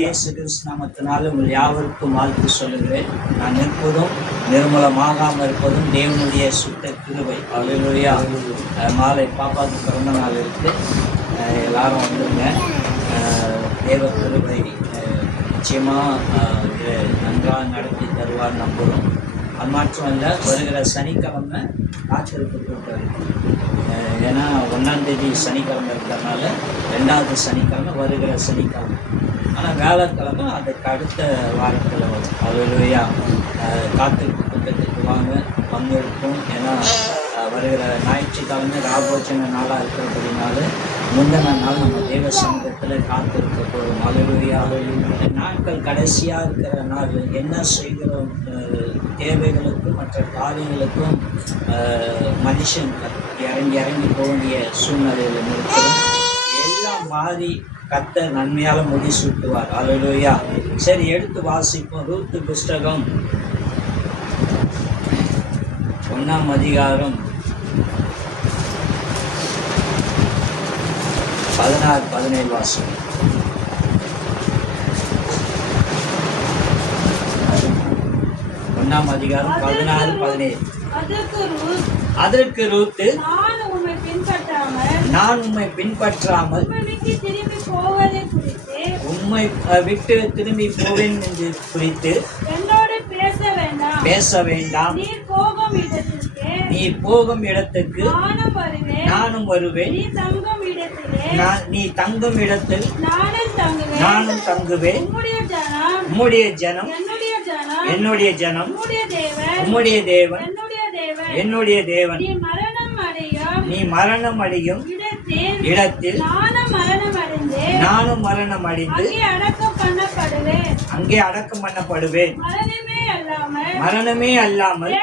இயேசு கிறிஸ்து நாமத்தினால் உங்கள் யாவருக்கும் வாழ்த்து சொல்லுகிறேன். நான் இருப்பதும் நிர்மலமாகாமல் இருப்பதும் தேவனுடைய சுத்த கிருபை. அல்லேலூயா. மாலை பாப்பாவுக்கு பிறந்த நாள் இருக்குது. எல்லாரும் வந்துருங்க. தேவ கிருபை நிச்சயமாக நன்றாக நடத்தி தருவார் நம்புகிறோம். அது மாற்றம் இல்லை, வருகிற சனிக்கிழமை காத்திருப்பு கூட்டம். ஏன்னா 1ஆம் தேதி சனிக்கிழமை இருக்கிறதுனால 2வது சனிக்கிழமை வருகிற சனிக்கிழமை. ஆனால் வியாழக்கிழமை அதுக்கு அடுத்த வாரத்தில் வரும். அல்லேலூயா. காத்திருப்பு கூட்டத்துக்கு வாங்க, பங்கெடுக்கும். ஏன்னா வருகிற ஞாயிற்றுக்கிழமை ராபோஜன நாளாக இருக்கிறதுனால முந்தின நாள் நம்ம தேவ சமூகத்தில் காத்திருக்க போகிறோம். அல்லேலூயா. நாட்கள் கடைசியாக இருக்கிற நாள் என்ன செய்கிறோம், தேவைகளுக்கும் மற்ற காரியங்களுக்கும் மனுஷன் இறங்கி போக வேண்டிய சூழ்நிலையில் இருக்கிறோம். எல்லாம் மாறி கர்த்தர் நன்மையால் முடிசூட்டுவார். அல்லேலூயா. சரி, எடுத்து வாசிப்போம். ரூத்து புஸ்தகம் 1ஆம் அதிகாரம் 16-17 வாசிப்போம். அதிகாரம் 16-17. அதற்கு ரூத்து, நான் உம்மை பின்பற்றாமல் உம்மை விட்டு திரும்பி போவேன் என்று குறித்து பேச வேண்டாம். நீ போகும் இடத்துக்கு நானும் வருவேன். நீ தங்கும் இடத்தில் நானும் தங்குவேன். உம்முடைய ஜனம் என்னுடைய ஜனம், உம்முடைய தேவன் என்னுடைய தேவன். நீ மரணம் அடையும் இடத்தில் நானும் மரணம் அடைந்து அங்கே அடக்கம் பண்ணப்படுவேன். மரணமே அல்லாமல்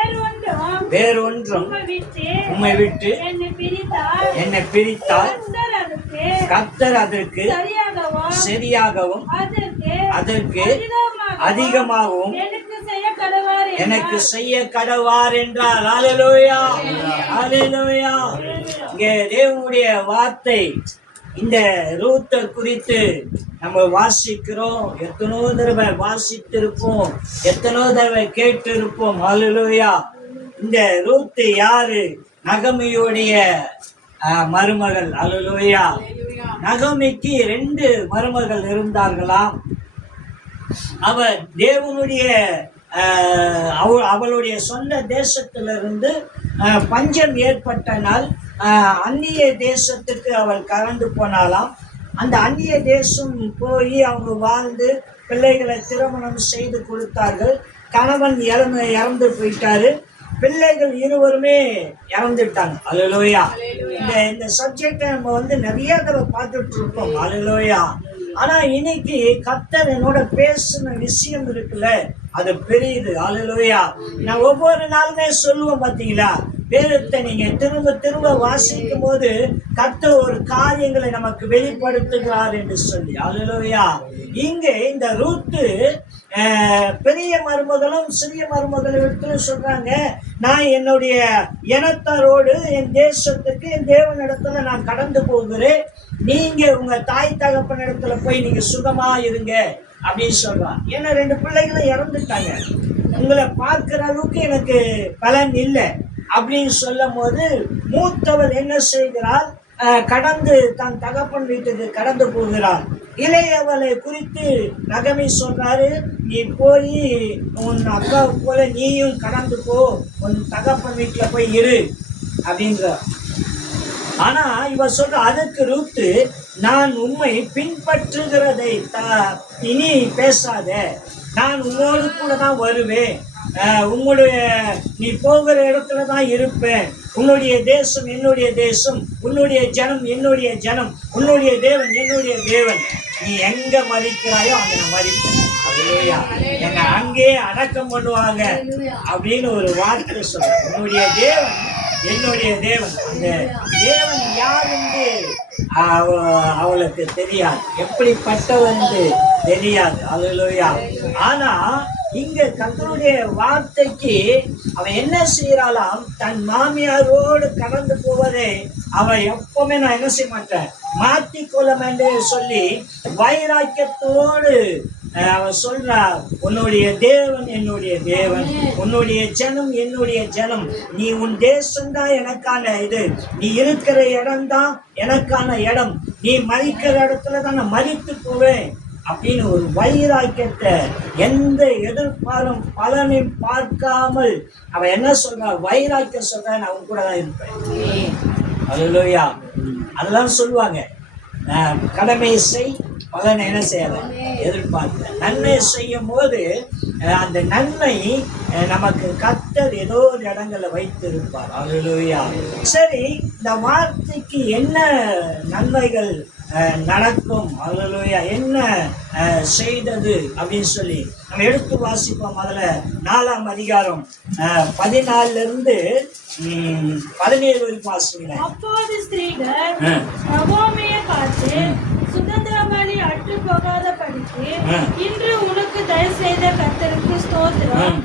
வேறொன்றும் உம்மை விட்டு என்னை பிரித்தால் கர்த்தர் அதற்கு சரியாகவும் அதற்கு அதிகமாகவும் எனக்கு செய்ய கடவார் என்றார். அல்லேலூயா. அல்லேலூயா. இங்கே தேவனுடைய வார்த்தை இந்த ரூத்தை குறித்து நம்ம வாசிக்கிறோம். எத்தனோ தடவை வாசித்திருப்போம், எத்தனோ தடவை கேட்டு இருப்போம். அல்லேலூயா. இந்த ரூத்து யாரு? நகமியுடைய மருமகள். அல்லேலூயா. நகமிக்கு 2 மருமகள் இருந்தார்களாம். அவர் தேவனுடைய அவளுடைய சொந்த தேசத்திலிருந்து பஞ்சம் ஏற்பட்ட நாள் அந்நிய தேசத்துக்கு அவள் கலந்து போனாலாம். அந்த அந்நிய தேசம் போய் அவங்க வாழ்ந்து பிள்ளைகளை திருமணம் செய்து கொடுத்தார்கள். கணவன் இறந்து போயிட்டாரு. பிள்ளைகள் இருவருமே இறந்துட்டாங்க. அல்லேலூயா. இந்த சப்ஜெக்டை நம்ம நிறைய தடவை பார்த்துட்டு இருக்கோம். அல்லேலூயா. ஆனா இன்னைக்கு கர்த்தர் என்னோட பேசின விஷயம் இருக்குல்ல, அது பெரியது. அல்லேலூயா. நான் ஒவ்வொரு நாளுமே சொல்லுவோம், பார்த்தீங்களா, வேதத்தை நீங்க திரும்ப திரும்ப வாசிக்கும் போது கர்த்தர் ஒரு காரியங்களை நமக்கு வெளிப்படுத்துகிறார் என்று சொல்லி. அல்லேலூயா. இங்கே இந்த ரூத்து பெரிய மருமகளும் சிறிய மருமகளும் சொல்றாங்க, நான் என்னுடைய இனத்தாரோடு என் தேசத்துக்கு என் தேவனிடத்துல நான் கடந்து போகிறேன். நீங்க உங்க தாய் தகப்பன் இடத்துல போய் நீங்க சுகமா இருங்க அப்படின்னு சொல்றான். ஏன்னா 2 பிள்ளைகளும் இறந்துட்டாங்க. உங்களை பார்க்கிற அளவுக்கு எனக்கு பலன் இல்லை அப்படின்னு சொல்லும் போது மூத்தவள் என்ன செய்கிறாள்? கடந்து தன் தகப்பன் வீட்டுக்கு கடந்து போகிறாள். இளையவளை குறித்து நகமி சொல்றாரு, நீ போய் உன் அக்காவை போல நீயும் கடந்து போ, உன் தகப்பன் வீட்டுல போய் இரு அப்படின்ற. ஆனா இவ சொல்ற, அதுக்கு ரூத்து, நான் உம்மை பின்பற்றுகிறதை இனி பேசாத, நான் உன்னோடு கூட தான் வருவேன், உன்னுடைய நீ போகிற இடத்துல தான் இருப்பேன், உன்னுடைய தேசம் என்னுடைய தேசம், உன்னுடைய ஜனம் என்னுடைய ஜனம், உன்னுடைய தேவன் என்னுடைய தேவன். நீ எங்க மறிக்கிறாயோ அங்க நான் மறிப்பேன். அல்லேலூயா. என்னை அங்கே அடக்கம் பண்ணுவாங்க அப்படின்னு ஒரு வார்த்தை சொல்ற. உன்னுடைய தேவன் என்னுடைய தேவன். அந்த தேவன் யார் என்று அவளுக்கு தெரியாது, எப்படிப்பட்டவன் என்று தெரியாது. அல்லேலூயா. ஆனா இங்க கர்த்தருடைய வார்த்தைக்கு அவன் என்ன செய்யறாளாம், தன் மாமியாரோடு கடந்து போவதை அவன் எப்பவுமே நான் என்ன செய்ய மாட்டேன், மாற்றிக்கொள்ள என்று சொல்லி வைராக்கியத்தோடு அவன் சொல்றா, உன்னுடைய தேவன் என்னுடைய தேவன், உன்னுடைய ஜனம் என்னுடைய ஜனம், நீ உன் தேசம்தான் எனக்கான இது, நீ இருக்கிற இடம்தான் எனக்கான இடம், நீ மறிக்கிற இடத்துல தான் நான் மறித்து போவேன் அப்படின்னு ஒரு வைராக்கியத்தை எந்த எதிர்பாரும் பலனையும் பார்க்காமல் அவன் என்ன சொல்றா, வைராக்கியம் சொல்ற, நான் அவன் கூட தான் இருப்பேன். அல்லேலூயா. அதெல்லாம் சொல்லுவாங்க, கடமை செய், பலனை என்ன செய்யாத எதிர்பார்க்க. நன்மை செய்யும் போது அந்த நன்மை நமக்கு கர்த்தர் ஏதோ ஒரு இடங்களை வைத்திருப்பார். அல்லேலூயா. சரி, இந்த வார்த்தைக்கு என்ன நன்மைகள் நடக்கும், அல்லேலூயா, என்ன செய்தது அப்படின்னு சொல்லி நம்ம எடுத்து வாசிப்போம். முதல்ல 4ஆம் அதிகாரம் 14 17 வரைக்கும் வாசிக்கிறேன். அப்போது ஸ்திரீகள் நகோமியை பார்த்து, சுதந்திரவாளி அற்று போகாதபடிக்கு இன்று உனக்கு தயவு செய்த கர்த்தருக்கு ஸ்தோத்திரம்,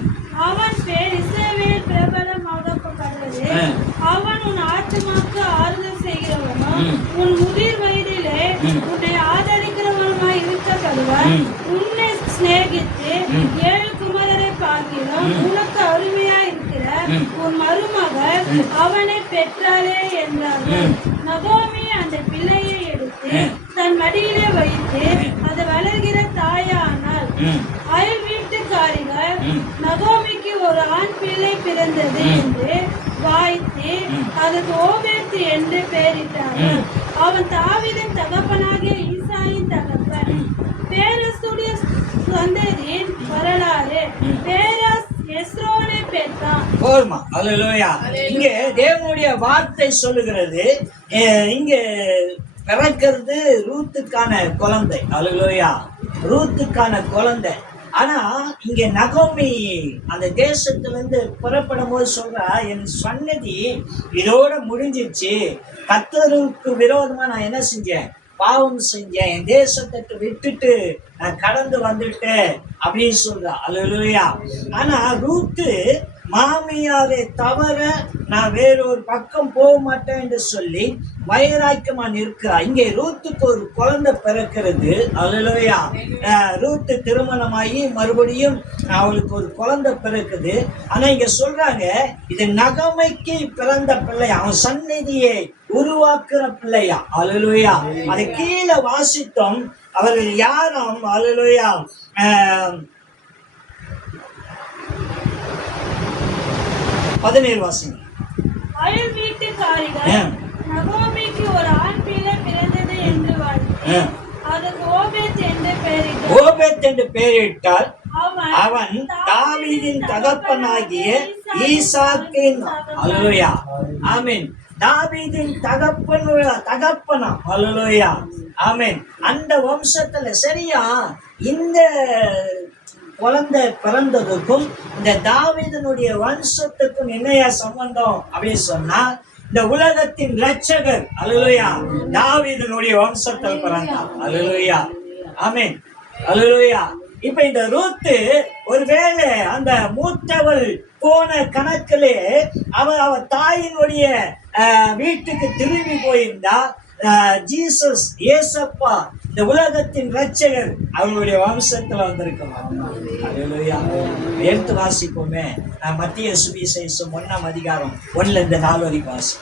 அவன் பேர் இஸ்ரவேல் பிரபலமாக்கப்பட்டது, அவன் உன் ஆத்துமாக்கு ஆறுதல் செய்கிறவனும் உன் முதிர் வயதிலே உன்னை ஆதரிக்கிறவனுமாய் இருக்கப்படுவன், உன்னை சிநேகித்து 7 குமாரரை பார்க்கிறோம் உனக்கு அருமையாய் இருக்கிற உன் மருமகள் அவனை பெற்றாளே என்றார்கள். நகோமி அந்த பிள்ளையை எடுத்து தன் மடியிலே வைத்து அது வளர்கிற தாயானால். அயல் வீட்டுக்காரிகள் நகோமிக்கு ஒரு ஆண் பிள்ளை பிறந்தது என்று வாய்த்து அதுக்கு ஓபேத் என்று பெயரிட்டார்கள். அவன் தாவீதின் தகப்பனாகிய ஈசாயின் தகப்பன். பேரஸுடைய சந்ததியின் வரலாறு. பேரஸ் எஸ்ரோனை பெற்றான். இங்க தேவனுடைய வார்த்தை சொல்லுகிறது, இங்க பிறக்கிறது ரூத்துக்கான குழந்தை. அல்லேலூயா. ரூத்துக்கான குழந்தை. ஆனா இங்க நகோமி அந்த தேசத்துல இருந்து புறப்படும் போது சொல்றா, என் சன்னதி இதோட முடிஞ்சிச்சு, கர்த்தருக்கு விரோதமா நான் என்ன செஞ்சேன், பாவம் செஞ்சேன், என் தேசத்தை விட்டுட்டு நான் கடந்து வந்துட்டேன் அப்படின்னு சொல்றா. அல்லேலூயா. ஆனா ரூத்து மாமியாரை தவிர நான் வேறொரு பக்கம் போக மாட்டேன் என்று சொல்லி வைராக்கியமா நிற்கிறா. இங்கே ரூத்துக்கு ஒரு குழந்தை பிறக்கிறது. அல்லேலூயா. ரூத்து திருமணமாகி மறுபடியும் அவளுக்கு ஒரு குழந்தை பிறக்குது. ஆனா இங்க சொல்றாங்க, இது நகமைக்கு பிறந்த பிள்ளை, அவன் சந்நிதியை உருவாக்குற பிள்ளையா. அல்லேலூயா. அதை கீழே வாசித்தோம். அவர்கள் யாரும், அல்லேலூயா, 17 வாசிங்க. அயல் வீட்டுக்காரிகள் நகோமிக்கு ஒரு ஆண் பிள்ளை பிறந்தது என்று வாழ்த்து அதுக்கு ஓபேத் என்று பெயரிட்டார். ஓபேத் என்று பெயரிட்டால் அவன் தாவீதின் தகப்பனாகிய ஈசாக்கின். அல்லேலூயா. ஆமென். தாவீதின் தகப்பனா. அல்லேலூயா. ஆமென். அந்த வம்சத்துல சரியா இந்த குழந்தை பிறந்ததுக்கும் இந்த தாவீதனுடைய வம்சத்துக்கும் என்னையா சம்பந்தம் அப்படின்னு சொன்னா, இந்த உலகத்தின் இரட்சகர், அல்லேலூயா, தாவீதனுடைய வம்சத்தில் பிறந்தார். அல்லேலூயா. ஆமென். அல்லேலூயா. இப்ப இந்த ரூத்து ஒருவேளை அந்த மூத்தவள் போன கணக்கிலே அவ தாயினுடைய வீட்டுக்கு திரும்பி போயிருந்தா, ஜீசஸ் ஏசப்பா இந்த உலகத்தின் இரட்சகர் அவங்களுடைய வம்சத்துல வந்திருக்கலாம். எடுத்து வாசிப்போமே. மத்திய சுவிசேஷம் 1ஆம் அதிகாரம் 1-4 வரைக்கும் வாசி.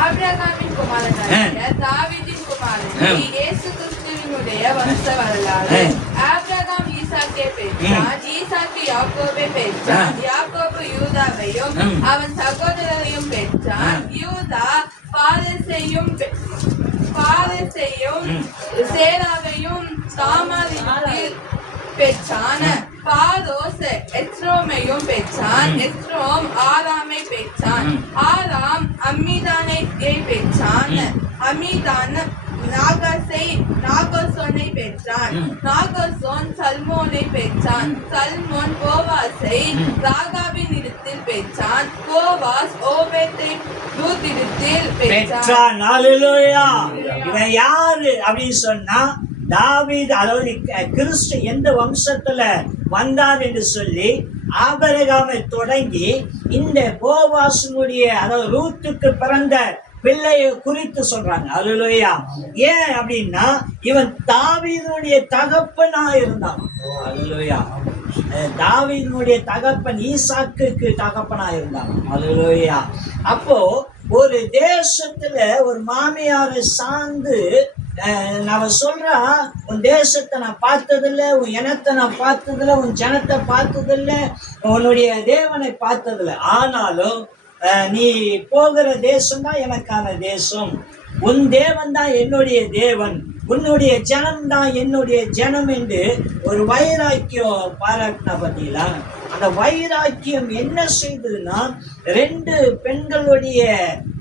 ஆபிரகாமின் குமாரனாகிய தாவீதின் குமாரன் இயேசு கிறிஸ்துவினுடைய வம்ச வரலாறு. ஆபிரகாம் ஈசாக்கை பெற்றான், ஈசாக்கு யாக்கோபை பெற்றான், யாக்கோபு யூதாவையும் அவன் சகோதரரையும் பெற்றான், யூதா பாரேசையும் சேராவையும் தாமாரில் பெற்றான், பாரோஸ் எஸ்ரோமையும் பெற்றான், எஸ்ரோம் ஆராமை பெற்றான், ஆராம் அம்மிதானை பெற்றான், அம்மிதான் நாகசோனை பெற்றான், நாகசோன் சல்மோனை பெற்றான், சல்மோன் போவாசை ராகாவின் இடத்தில் பெற்றான், போவாஸ் ஓபேத்தை ரூத்திடத்தில் பெற்றான். அல்லேலூயா. இவன் யாரு அப்படின்னு சொன்னா, தாவீது, அதாவது கிறிஸ்து எந்த வம்சத்துல வந்தார் என்று சொல்லி ஆபிரகாமை தொடங்கி இந்த போவாசுடைய, அதாவது ரூத்துக்கு பிறந்த பிள்ளையை குறித்து சொல்றாங்க. அல்லேலூயா. ஏன் அப்படின்னா இவன் தாவீதுடைய தகப்பனா இருந்தான். அல்லேலூயா. தாவீதுடைய தகப்பன் ஈசாக்குக்கு தகப்பனா இருந்தான். அல்லேலூயா. அப்போ ஒரு தேசத்துல ஒரு மாமியாரை சார்ந்து நான் சொல்றா, உன் தேசத்தை நான் பார்த்ததில்ல, உன் இனத்தை நான் பார்த்ததில்ல, உன் ஜனத்தை பார்த்ததில்ல, உன்னுடைய தேவனை பார்த்ததில்ல, ஆனாலும் நீ போகிற தேசம் தான் எனக்கான தேசம், உன் தேவன் தான் என்னுடைய தேவன், உன்னுடைய ஜனம் தான் என்னுடைய ஜனம் என்று ஒரு வைராக்கியம் பாராட்டினா பார்த்தீங்களா? அந்த வைராக்கியம் என்ன செய்ததுன்னா, 2 பெண்களுடைய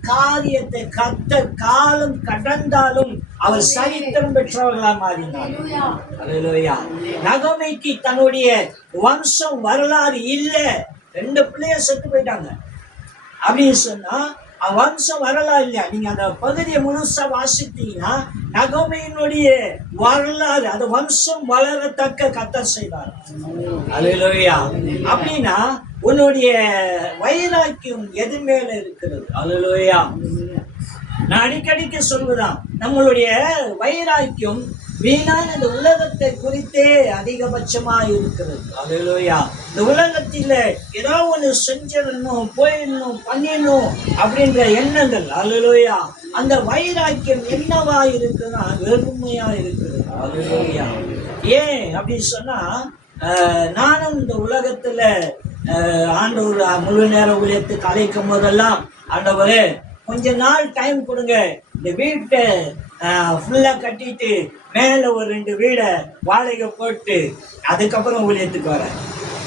காரியத்தை கர்த்தர் காலம் கடந்தாலும் அவர் சரித்திரம் பெற்றவர்களாக மாறினார். அல்லேலூயா. நகோமிக்கு தன்னுடைய வம்சம் வரலாறு இல்லை, 2 பிள்ளைய செத்து போயிட்டாங்க அப்படின்னு சொன்னா வம்சம் வரலாறு இல்லையா? நீங்க அந்த பகுதியை முழுசா வாசித்தீங்கன்னா நகோமியினுடைய வரலாறு, அந்த வம்சம் வளரத்தக்க கர்த்தர் செய்தார். அல்லேலூயா. அப்படின்னா உன்னுடைய வைராக்கியம் எது மேல இருக்கிறது? அல்லேலூயா. நான் அடிக்கடிக்கு சொல்வதான், நம்மளுடைய வைராக்கியம் வீணான இந்த உலகத்தை குறித்தே அதிகபட்சமா இருக்கிறது. அல்லேலூயா. இந்த உலகத்தில் ஏதோ ஒன்று செஞ்சிடணும், போயிடணும், பண்ணிடணும் அப்படின்ற எண்ணங்கள். அல்லேலூயா. அந்த வைராக்கியம் என்னவா இருக்குன்னா வெறுமையா இருக்குது. அல்லேலூயா. ஏன் அப்படின்னு சொன்னா, நானும் இந்த உலகத்துல ஆண்டவர் முழு நேர ஊழியத்துக்கு அழைக்கும் போதெல்லாம், ஆண்டவரே கொஞ்ச நாள் டைம் கொடுங்க, இந்த வீட்டை ஃபுல்லா கட்டிட்டு மேல ஒரு 2 வீடை வாடகை போட்டு அதுக்கப்புறம் ஊழியத்துக்கு வரேன்.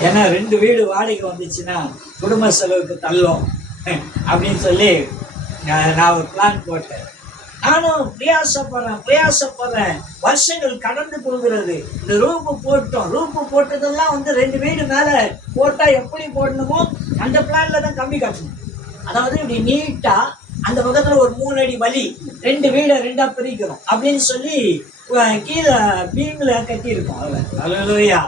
ஏன்னா 2 வீடு வாடகை வந்துச்சுன்னா குடும்ப செலவுக்கு தள்ளும் அப்படின்னு சொல்லி நான் ஒரு பிளான் போட்டேன். நானும் பிரயாசப்படுறேன். வருஷங்கள் கடந்து போகிறது. இந்த ரூப்பு போட்டதெல்லாம் 2 வீடு மேல போட்டா எப்படி போடணுமோ அந்த பிளான்ல தான் கம்மி காட்டணும். அதாவது இப்படி நீட்டா அந்த பக்கத்துல ஒரு 3 அடி வழி 2 வீடை 2ஆ பிரிக்கிறோம் அப்படின்னு சொல்லி கீழே பீம்ல கட்டி இருக்கோம். அல்லேலூயா.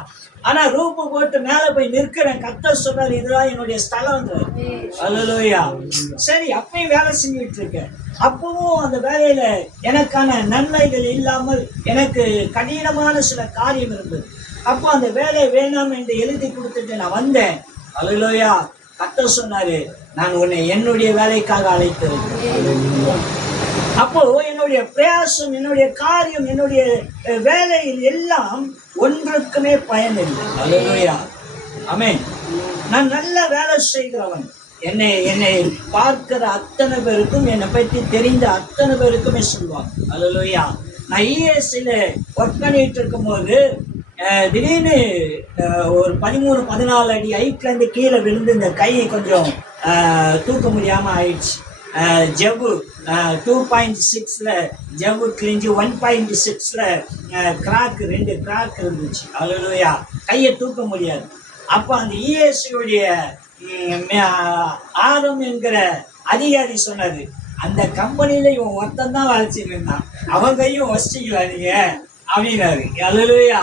ஆனா ரூப்பு போட்டு மேல போய் நிற்கிறேன். கர்த்தர் சொல்றாரு, இதுதான் என்னுடைய ஸ்தலம். அல்லேலூயா. சரி, அப்பயும் வேலை செஞ்சுட்டு இருக்கேன். அப்பவும் அந்த வேலையில எனக்கான நன்மைகள் இல்லாமல் எனக்கு கடினமான சில காரியம் இருந்தது. அப்போ அந்த வேலை வேணாம் என்று எழுதி கொடுத்துட்டு நான் வந்தேன். அல்லேலூயா. கர்த்தர் சொன்னாரு, நான் உன்னை என்னுடைய வேலைக்காக அழைத்திருக்கிறேன். அப்போ என்னுடைய பிரயாசம், என்னுடைய காரியம், என்னுடைய வேலையில் எல்லாம் ஒன்றுக்குமே பயன் இல்லை. அல்லேலூயா. ஆமென். நான் நல்ல வேலை செய்கிறவன். என்னை பார்க்கிற அத்தனை பேருக்கும், என்னை பற்றி தெரிந்த அத்தனை பேருக்குமே சொல்லுவாங்க. அல்லேலூயா. நான் ESல ஒர்க் பண்ணிட்டு இருக்கும் போது திடீர்னு ஒரு 13-14 அடி ஹைட்ல இருந்து கீழே விழுந்து இந்த கை கொஞ்சம் தூக்க முடியாம ஆயிடுச்சு. ஜவ்வு 2.6ல ஜவ்வு கிழிஞ்சு 1.6ல கிராக் 2 கிராக் இருந்துச்சு. அல்லேலூயா. கையை தூக்க முடியாது. அப்போ அந்த ESUடைய ஆரம் என்கிற அதிகாரி சொன்னாரு, அந்த கம்பெனியில இவன் ஒருத்தன் தான் வேலை செய்யறான், அவன் கையும் வச்சிக்கல நீங்க அப்படின்னாரு. அல்லேலூயா.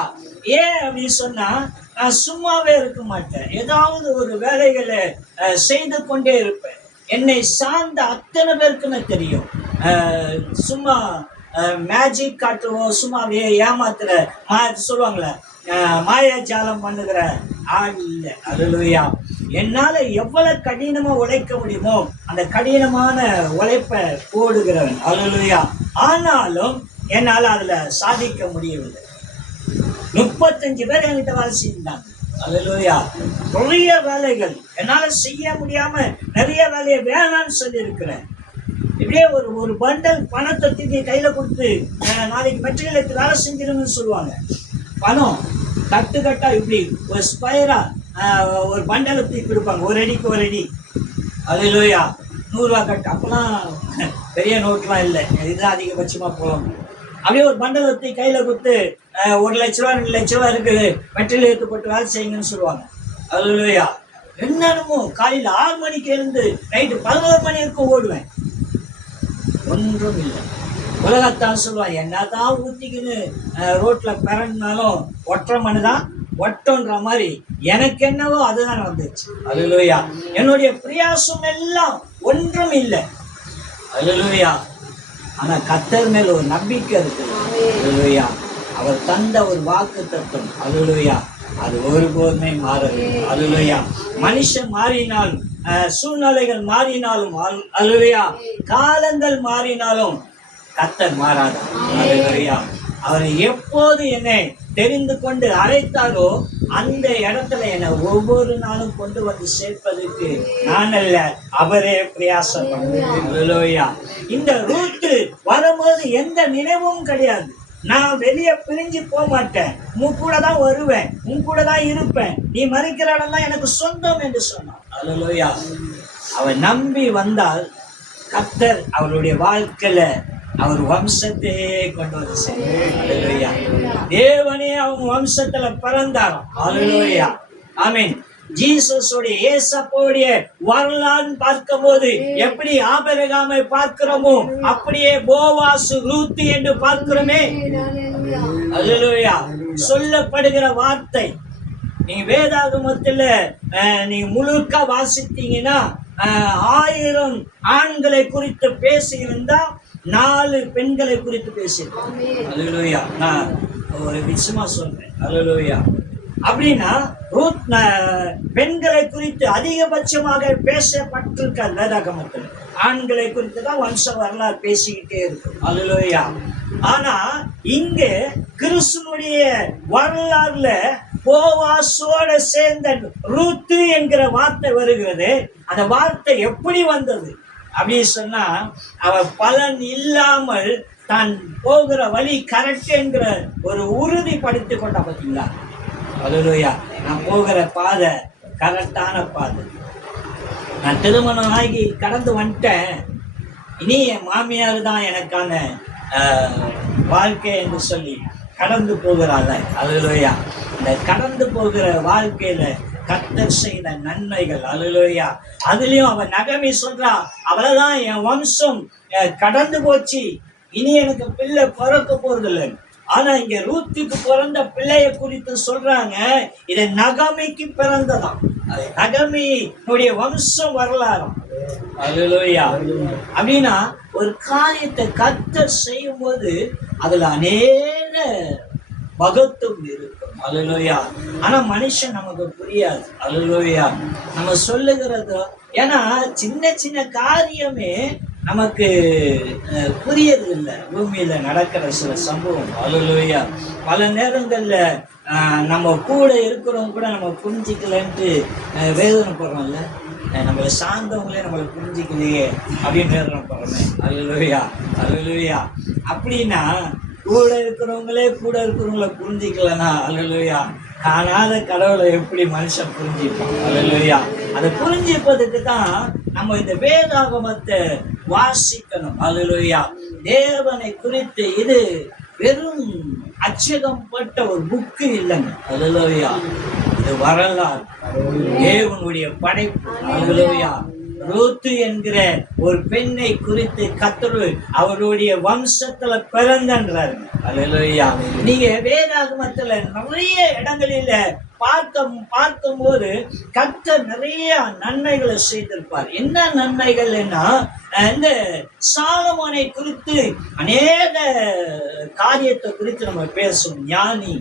ஏன் அப்படின்னு சொன்னா, நான் சும்மாவே இருக்க மாட்டேன், ஏதாவது ஒரு வேலைகளை செய்து கொண்டே இருப்பேன். என்னை சார்ந்த அத்தனை பேருக்குமே தெரியும். சும்மா மேஜிக் காட்டுவோம், சும்மா ஏமாத்துற சொல்லுவாங்களே, மாயாஜாலம் பண்ணுகிற ஆள் இல்லை. அல்லேலூயா. என்னால எவ்வளவு கடினமா உழைக்க முடியுமோ அந்த கடினமான உழைப்பை போடுகிறவன். அல்லேலூயா. ஆனாலும் என்னால் அதுல சாதிக்க முடியவில்லை. 35 பேர் என்கிட்ட வேலை செய்தாங்க. அல்லேலூயா. நிறைய வேலைகள் என்னால செய்ய முடியாம நிறைய வேலையை வேணான்னு சொல்லி இருக்கிறேன். இப்படியே ஒரு பண்டல் பணத்தை தூக்கி கையில கொடுத்து நாளைக்கு மெட்டீரியலுக்கு வேலை செஞ்சிருன்னு சொல்லுவாங்க. பணம் கட்டா இப்படி ஒரு ஸ்கொயரா ஒரு பண்டலை தூக்கி கொடுப்பாங்க, 1 அடிக்கு 1 அடி. அல்லேலூயா. 100 ரூபா கட்டு. அப்பெல்லாம் பெரிய நோட்லாம் இல்லை, இதுதான் அதிகபட்சமா போகலாம். அப்படியே ஒரு பண்டல் தூக்கி கையில கொடுத்து 1 லட்ச ரூபா 2 லட்ச ரூபா இருக்குது, மெட்டீரியல் எடுத்து போட்டு வேலை செய்யுங்கன்னு சொல்லுவாங்க. அல்லேலூயா. என்னமோ காலையில் 6 மணிக்கு இருந்து நைட்டு 11 மணி வரைக்கும் ஓடுவேன். ஒன்றும் இல்லை. உலகத்தான் சொல்லுவான், என்னதான் ஊத்திக்கின்னு ரோட்ல பிறந்தாலும் ஒற்றை மனுதான் ஒட்டன்ற மாதிரி எனக்கு என்னவோ அதுதான் வந்துச்சு. அல்லேலூயா. என்னுடைய பிரயாசம் எல்லாம் ஒன்றும் இல்லை. அல்லேலூயா. ஆனா கர்த்தர் மேல் ஒரு நம்பிக்கை இருக்கு. அல்லேலூயா. அவர் தந்த ஒரு வாக்கு தத்துவம். அல்லேலூயா. அது ஒருபோதுமே மாறது. அல்லேலூயா. மனுஷன் மாறினாலும் சூழ்நிலைகள் மாறினாலும் அல்லேலூயா காலங்கள் மாறினாலும் கர்த்தர் மாறாதார். அல்லேலூயா. அவர் எப்போது என்னை தெரிந்து கொண்டு அழைத்தாரோ அந்த இடத்துல என்னை ஒவ்வொரு நாளும் கொண்டு வந்து சேர்ப்பதற்கு நான் அல்ல, அவரே பிரயாசம் பண்ணுவேன். இந்த ரூத்து வரும்போது எந்த நினைவும் கிடையாது. நான் வெளியே பிரிஞ்சு போக மாட்டேன், உன் கூட தான் வருவேன், உன் கூட தான் இருப்பேன், நீ மறிக்கிற இடம் தான் எனக்கு சொந்தம் என்று சொன்னான். அல்லேலூயா. அவன் நம்பி வந்தால் கர்த்தர் அவருடைய வாழ்க்கையில அவர் வம்சத்தையே கொண்டு வந்து அல்லேலூயா. தேவனே அவங்க வம்சத்துல பிறந்தாராம். அல்லேலூயா. ஆமென். ஜீசஸோடைய ஏசப்போடைய வரலாறு பார்க்கும் போது எப்படி ஆபிரகாமை பார்க்கிறோமோ அப்படியே போவாசு ரூத்து என்று பார்க்கிறோமே. அல்லேலூயா. சொல்லப்படுகிற வார்த்தை நீ வேதாகமத்துல நீ முழுக்க வாசித்தீங்கன்னா 1000 ஆண்களை குறித்து பேசியிருந்தா 4 பெண்களை குறித்து பேசியிருக்கேன். அல்லேலூயா. நான் ஒரு விஷயமா சொல்றேன். அல்லேலூயா. அப்படின்னா ரூத் பெண்களை குறித்து அதிகபட்சமாக பேசப்பட்டிருக்கார் வேதாகமத்தில். ஆண்களை குறித்து தான் வம்ச வரலாறு பேசிக்கிட்டே இருக்கும். அல்லேலூயா. ஆனா இங்க கிறிஸ்துனுடைய வரலாறுல போவாசோட சேர்ந்த ரூத்து என்கிற வார்த்தை வருகிறது. அந்த வார்த்தை எப்படி வந்தது அப்படின்னு சொன்னா, அவ பலன் இல்லாமல் தான் போகிற வழி கரெக்ட் என்கிற ஒரு உறுதிப்படுத்தி கொண்ட பார்த்தீங்களா. அல்லேலூயா. நான் போகிற பாதை கரெக்டான பாதை. நான் திருமணம் ஆகி கடந்து வந்துட்டேன், இனி என் மாமியார் தான் எனக்கான வாழ்க்கை என்று சொல்லி கடந்து போகிறாள். அல்லேலூயா. இந்த கடந்து போகிற வாழ்க்கையில கர்த்தர் செய்த நன்மைகள். அல்லேலூயா. அதுலயும் அவன் நகமி சொல்றா, அவ்வளவுதான் என் வம்சம் கடந்து போச்சு, இனி எனக்கு பிள்ளை பிறக்க போறதில்லை. ஆனா இங்க ரூத்துக்கு பிறந்த பிள்ளைய குறித்து சொல்றாங்க, இது நகமிக்கு பிறந்ததாம். நகமியுடைய வம்சம் வரலாறும். அல்லேலூயா. அப்படின்னா ஒரு காரியத்தை கர்த்தர் செய்யும் போது அதுல அநேக மகத்துவம் இருக்கும். அல்லேலூயா. ஆனா மனுஷன் நமக்கு புரியாது. அல்லேலூயா. நம்ம சொல்லுகிறது ஏன்னா சின்ன சின்ன காரியமே நமக்கு புரியறது இல்லை. பூமியில நடக்கிற சில சம்பவம். அல்லேலூயா. பல நேரங்கள்ல நம்ம கூட இருக்கிறவங்க கூட நம்ம புரிஞ்சிக்கலன்ட்டு வேதனைப்படுறோம்ல. நம்மளை சார்ந்தவங்களே நம்மளை புரிஞ்சிக்கலையே அப்படின்னு வேதனைப்படுறோமே. அல்லேலூயா. அல்லேலூயா. அப்படின்னா கூட இருக்கிறவங்களே கூட இருக்கிறவங்கள புரிஞ்சிக்கலன்னா அல்லேலூயா காணாத கடவுளை எப்படி மனுஷன் புரிஞ்சிப்பான். அல்லேலூயா. அதை புரிஞ்சிப்பதுக்கு தான் நம்ம இந்த வேதாகமத்தை வாசிக்கணும். அல்லேலூயா. தேவனை குறித்து இது வெறும் அச்சகம் பட்ட ஒரு புக்கு இல்லைங்க. அல்லேலூயா. இது வரலாறு, தேவனுடைய படைப்பு. அல்லேலூயா. ரூத்து என்கிற ஒரு பெண்ணை குறித்து கர்த்தர் அவருடைய வம்சத்துல பிறந்தன்றாரு. அல்லேலூயா. நீங்க வேதாகமத்துல நிறைய இடங்களில பார்க்கும்போது கர்த்தர் நிறைய நன்மைகளை செய்திருப்பார். என்ன நன்மைகள்னா, இந்த சாலமோனை குறித்து அநேக காரியத்தை குறித்து நம்ம பேசும். ஞானி,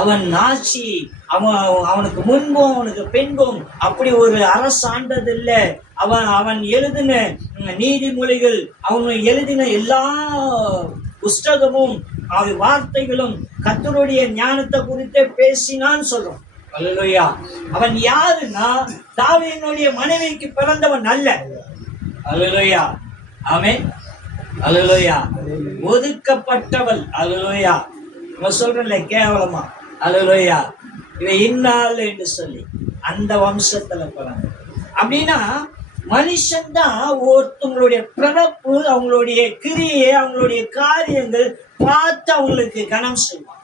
அவன் ஆட்சி, அவனுக்கு முன்பும் அவனுக்கு பின்பும் அப்படி ஒரு அரசாண்டதில்லை. அவன் எழுதின நீதிமொழிகள், அவன் எழுதின எல்லா புஸ்தகமும் வார்த்தைகளும் கர்த்தருடைய ஞானத்தை குறித்து பேசினான்னு சொல்றோம். அல்லேலூயா. அவன் யாருன்னா தாவீதுடைய மனைவிக்கு பிறந்தவன் அல்ல. அல்லேலூயா. ஆமென். அல்லேலூயா. ஒதுக்கப்பட்டவள். அல்லேலூயா. நம்ம சொல்றோம்ல கேவலமா. அல்லேலூயா. இவன் இன்னாள் என்று சொல்லி அந்த வம்சத்துல பிறந்த. அப்படின்னா மனுஷன் தான் ஒருத்தவங்களுடைய பிறப்பு, அவங்களுடைய கிரியை, அவங்களுடைய காரியங்கள் பார்த்து அவங்களுக்கு கனம் செய்வான்.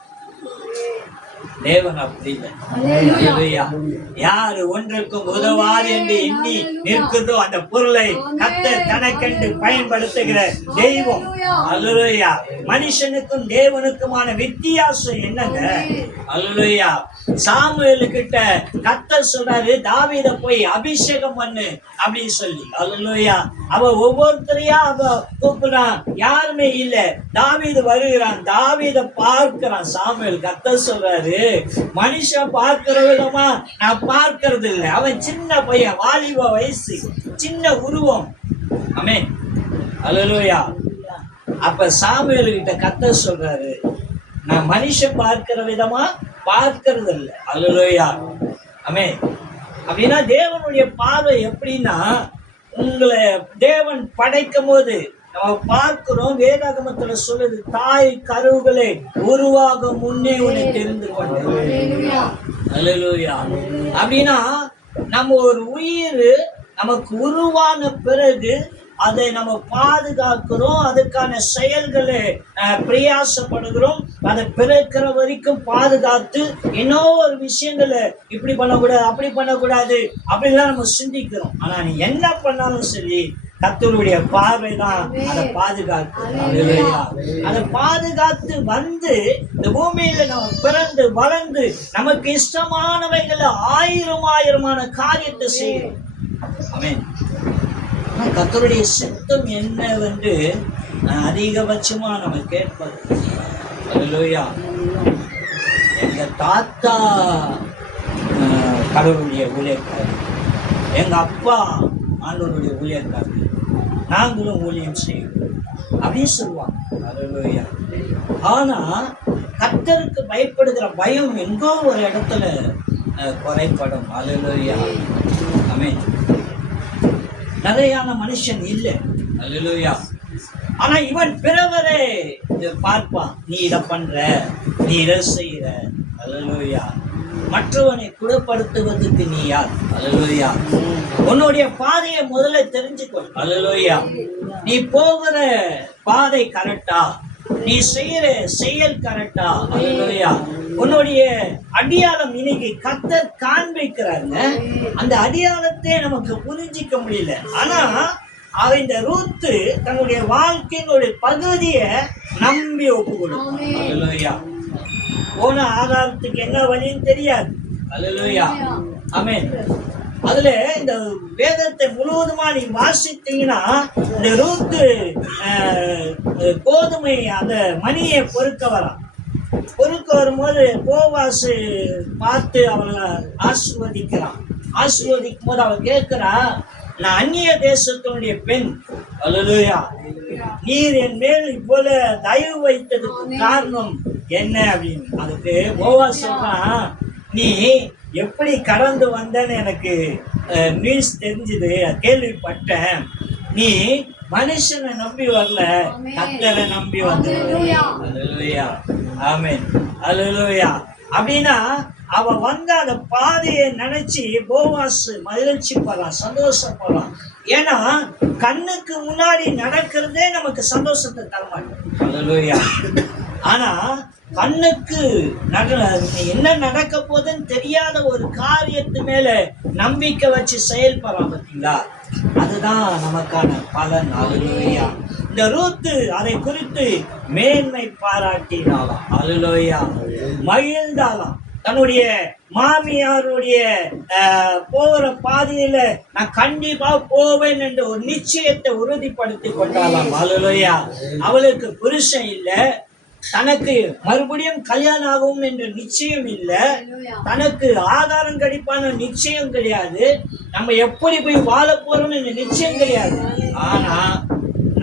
தேவன் அப்படி இல்லை. அல்லேலூயா. யாரு ஒன்றுக்கும் உதவாது என்று எண்ணி நிற்கிறதோ அந்த பொருளை கர்த்தர் தனக்கென்று பயன்படுத்துகிற தெய்வம். அல்லேலூயா. மனுஷனுக்கும் தேவனுக்குமான வித்தியாசம் என்னங்க? அல்லேலூயா. சாமுவேலு கிட்ட கர்த்தர் சொல்றாரு, தாவீத போய் அபிஷேகம் பண்ணு அப்படின்னு சொல்லி. அல்லேலூயா. அவ ஒவ்வொருத்தரையா அவ கூப்பிடுறான், யாருமே இல்ல. தாவீது வருகிறான், தாவீத பார்க்கிறான். சாமுவேல் கர்த்தர் சொல்றாரு, மனுஷன் பார்க்கிற விதமா நான் பார்க்கறது இல்லை. அவன் சின்ன பையன், வாலிப வயசு, சின்ன உருவம். ஆமென். அல்லேலூயா. அப்ப சாமுவேல் கிட்ட கர்த்தர் சொல்றாரு, நான் மனுஷன் பார்க்கிற விதமா பார்க்கறது இல்லை. அல்லேலூயா. ஆமென். அப்படின்னா தேவனுடைய பார்வை எப்படின்னா, உங்களை தேவன் படைக்கும் போது நம்ம பார்க்கிறோம், வேதாகமத்துல சொல்லுது, தாய் கருவுகளை உருவாக முன்னே உன்னை தெரிந்து கொண்டேன். அல்லேலூயா. அப்படின்னா நம்ம ஒரு உயிர் நமக்கு உருவான பிறகு அதை நம்ம பாதுகாக்கிறோம், அதுக்கான செயல்களை பிரயாசப்படுகிறோம். அதை பிறக்கிற வரைக்கும் பாதுகாத்து இன்னும் ஒரு விஷயங்களை இப்படி பண்ணக்கூடாது, அப்படி பண்ணக்கூடாது அப்படிலாம் நம்ம சிந்திக்கிறோம். ஆனா நீ என்ன பண்ணாலும் சரி, கர்த்தருடைய பார்வை தான் அதை பாதுகாத்து, அதை பாதுகாத்து வந்து இந்த பூமியில நம்ம பிறந்து வளர்ந்து நமக்கு இஷ்டமானவைகளை ஆயிரமான காரியத்தை செய்யணும். ஆமென். கர்த்தருடைய சத்தம் என்னவென்று அதிகபட்சமா நம்ம கேட்பது. அல்லேலூயா. எங்க தாத்தா கடவுளுடைய ஊழியக்காரர், எங்க அப்பா ஆண்டவருடைய ஊழியக்காரர், நாங்களும் ஊழியம் செய்வோம் அப்படின்னு சொல்லுவாங்க. அல்லேலூயா. ஆனா கர்த்தருக்கு பயப்படுகிற பயம் எங்கோ ஒரு இடத்துல குறைப்படும். அல்லேலூயா. ஆமென். நிறையான மனுஷன் இல்லை. அல்லேலூயா. ஆனா இவன் பிறவரை பார்ப்பான், நீ இதை பண்ற, நீ இதை செய்யற. அல்லேலூயா. மற்றவனை குணப்படுத்துவதற்கு நீ யார்? அல்லேலூயா. உன்னுடைய பாதையை முதல்ல தெரிஞ்சுக்கொள். அல்லேலூயா. நீ போகிற பாதை கரெக்டா? நீ செய்யற செயல் கரெக்டா? அல்லேலூயா. உன்னுடைய அடியாளம் இன்னைக்கு கர்த்தர் காண்பிக்கிறாங்க. அந்த அடியாளத்தை நமக்கு புரிஞ்சிக்க முடியல. ஆனா இந்த ரூத்து தன்னுடைய வாழ்க்கையினுடைய பகுதியை நம்பி ஒப்பு கொடுக்கும். அல்லேலூயா. போன ஆதாரத்துக்கு என்ன வழின்னு தெரியாது. அல்லேலூயா. ஆமென். அதுல இந்த வேதத்தை முழுவதுமா நீ வாசித்தீங்கன்னா, இந்த ரூத்து கோதுமை அந்த மணியை பொறுக்க வரான். பொறுக்க வரும்போது போவாசு பார்த்து அவளை ஆசீர்வதிக்கிறான். ஆசீர்வதிக்கும் போது அவள் கேட்கிறா, நான் அந்நிய தேசத்தினுடைய பெண். அல்லேலூயா. நீர் என் மேல் இப்போல தயவு வைத்ததுக்கு காரணம் என்ன அப்படின்னு. அதுக்கு போவாஸ் சொல்றான், நீ எப்படி கடந்து வந்தன்னு எனக்கு நியூஸ் தெரிஞ்சுது, கேள்விப்பட்டேன். நீ மனுஷனை நம்பி வரல, கர்த்தரை நம்பி வந்த. அல்லேலூயா. ஆமென். அல்லேலூயா. அப்படின்னா அவ வந்த அந்த பாதையை நினைச்சு போவாஸ் மகிழ்ச்சி படுறான், சந்தோஷப்படுறான். ஏன்னா கண்ணுக்கு முன்னாடி நடக்கிறதே நமக்கு சந்தோஷத்தை தரமாட்டோம். அல்லேலூயா. ஆனா கண்ணுக்கு என்ன நடக்க போதுன்னு தெரியாத ஒரு காரியத்து மேல நம்பிக்கை வச்சு செயல்படுறான் பார்த்தீங்களா, அதுதான் நமக்கான பலன். அல்லேலூயா. இந்த ரூத்து அதை குறித்து மேன்மை பாராட்டினாலாம். அல்லேலூயா. மகிழ்ந்தாலாம். தன்னுடைய மாமியாருடைய போகிற பாதையில நான் கண்டிப்பா போவேன் என்று ஒரு நிச்சயத்தை உறுதிப்படுத்தி கொண்டாலாம். அல்லேலூயா. அவளுக்கு புருஷன் இல்லை, தனக்கு மறுபடியும் கல்யாணம் ஆகும் என்ற நிச்சயம் இல்லை, தனக்கு ஆதாரம் கிடைப்பான நிச்சயம் கிடையாது, நம்ம எப்படி போய் வாழ போறோம் என்ற நிச்சயம் கிடையாது. ஆனா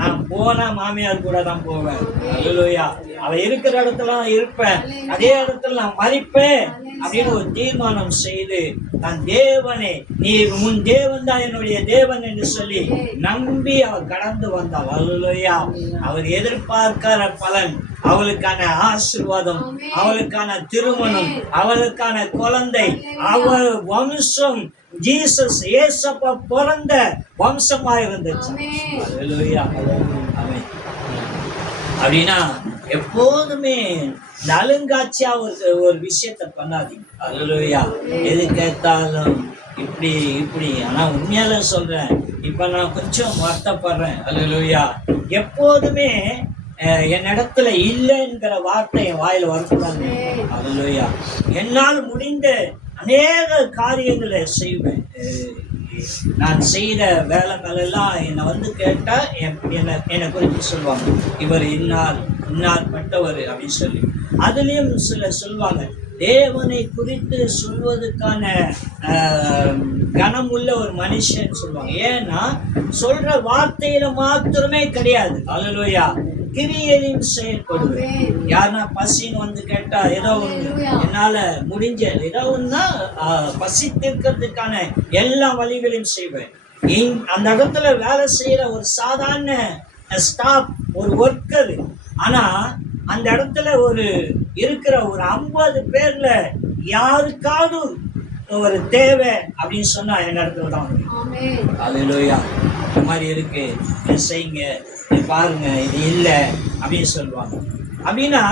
நான் போனா மாமியார் கூட தான் போவேன். அல்லேலூயா. அவ இருக்கிற இடத்துல இருப்பேன், அதே இடத்துல நான் மறிப்பேன் அப்படின்னு ஒரு தீர்மானம் செய்து நான் தேவனே, நீ உன் தேவன் தான் என்னுடைய தேவன் என்று சொல்லி நம்பி அவர் கடந்து வந்தாள். அல்லேலூயா. அவர் எதிர்பார்க்கிற பலன், அவளுக்கான ஆசீர்வாதம், அவளுக்கான திருமணம், அவளுக்கான குழந்தை, அவள் வம்சம் ஜீசஸ் ஏசப்பா பிறந்த வம்சமா இருந்துச்சு. அல்லேலூயா. ஆமென். அப்படின்னா எப்போதுமே இந்த அலுங்காட்சியா ஒரு விஷயத்த பண்ணாதீங்க. அல்லேலூயா. எது கேட்டாலும் இப்படி இப்படி. ஆனா உண்மையால சொல்றேன், இப்ப நான் கொஞ்சம் வருத்தப்படுறேன். அல்லேலூயா. எப்போதுமே என்னிடத்துல இல்லைங்கிற வார்த்தை என் வாயில வரக்கூடாது. அல்லேலூயா. என்னால் முடிந்த அநேக காரியங்களை செய்வேன். நான் செய்த வேலைகளெல்லாம் என்னை வந்து கேட்டா என்னை குறித்து சொல்லுவாங்க, இவர் இன்னார் பட்டவர் அப்படின்னு சொல்லி. அதுலேயும் சொல்லுவாங்க, தேவனை குறித்து சொல்வதற்கான கனமுள்ள ஒரு மனுஷன் சொல்லுவாங்க. ஏன்னா சொல்ற வார்த்தையில மாத்திரமே கிடையாது. அல்லேலூயா. கிரியையிலும் செயல்படுவேன். யாருன்னா பசின்னு வந்து கேட்டா ஏதோ ஒன்று என்னால முடிஞ்ச ஏதோ ஒன்னா பசி தீர்க்கிறதுக்கான எல்லா வழிகளையும் செய்வேன். அந்த இடத்துல வேலை செய்யற ஒரு சாதாரண ஸ்டாஃப், ஒரு ஒர்க்கர். ஆனா அந்த இடத்துல இருக்கிற ஒரு 50 பேர்ல யாருக்காவது ஒரு தேவை அப்படின்னு சொன்னா என் இடத்துல தான். அல்லேலூயா. இந்த மாதிரி இருக்கு, செய்யுங்க, பாருங்க, இது இல்லை அப்படின்னு சொல்லுவாங்க. அப்படின்னா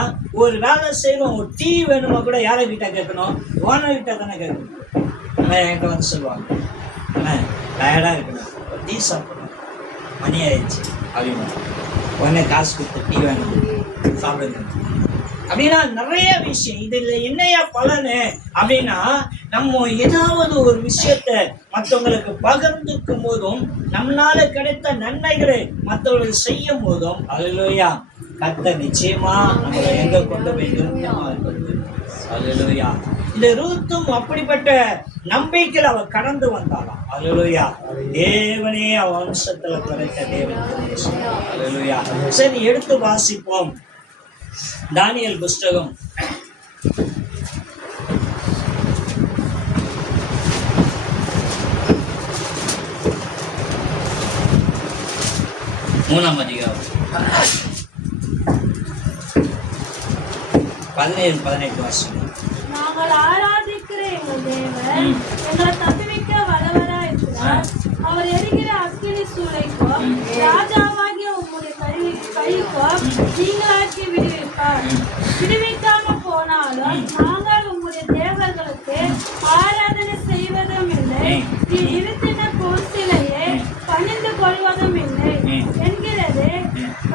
ஒரு வேலை செய்வோம், ஒரு டீ வேணுமா கூட யார்கிட்ட கேட்கணும்? ஓனர்கிட்ட தானே கேட்கணும். ஆனால் என்கிட்ட வந்து சொல்லுவாங்க, ஆனால் டயர்டாக இருக்கணும், ஒரு டீ சாப்பிடணும், மணி ஆயிடுச்சு அப்படின்னு. உடனே காசு கொடுத்து டீ வேணும், சாப்பிடுங்க. அப்படின்னா நிறைய விஷயம். இதுல என்னையா பலனு அப்படின்னா, நம்ம ஏதாவது ஒரு விஷயத்த மற்றவங்களுக்கு பகிர்ந்துக்கும் போதும், நம்மளால கிடைத்த நன்மைகளை மற்றவர்களுக்கு செய்யும் போதும், அல்லேலூயா, கர்த்தர் நிச்சயமா நம்மளை எங்க கொண்டு போய் நிறுத்தமா இருக்கிறது. அல்லேலூயா. இந்த ரூத்தும் அப்படிப்பட்ட நம்பிக்கையில் அவ கடந்து வந்தாளாம். அல்லேலூயா. தேவனே அவ வம்சத்துல பிறந்த தேவன். அல்லேலூயா. சரி, எடுத்து வாசிப்போம். தானியேல் புஸ்தகம் 3ஆம் அதிகாரம் 17-18 வருஷம். நாங்கள் ஆராதிக்கிற எங்கள் தேவன் எங்களை தப்புவிக்க வல்லவராய் இருக்கிறார். அவர் எரிகிற அக்கினி சூளைக்கும் ராஜாவாகிய உம்முடைய கைக்கும் நீங்களாக்கி விடுவிப்பார். விடுவிக்காம போனாலும் நாங்கள் உம்முடைய தேவர்களுக்கு ஆராதனை செய்வதும் இல்லை, இருத்தின கோசிலையே பணிந்து கொள்வதும் இல்லை என்கிறது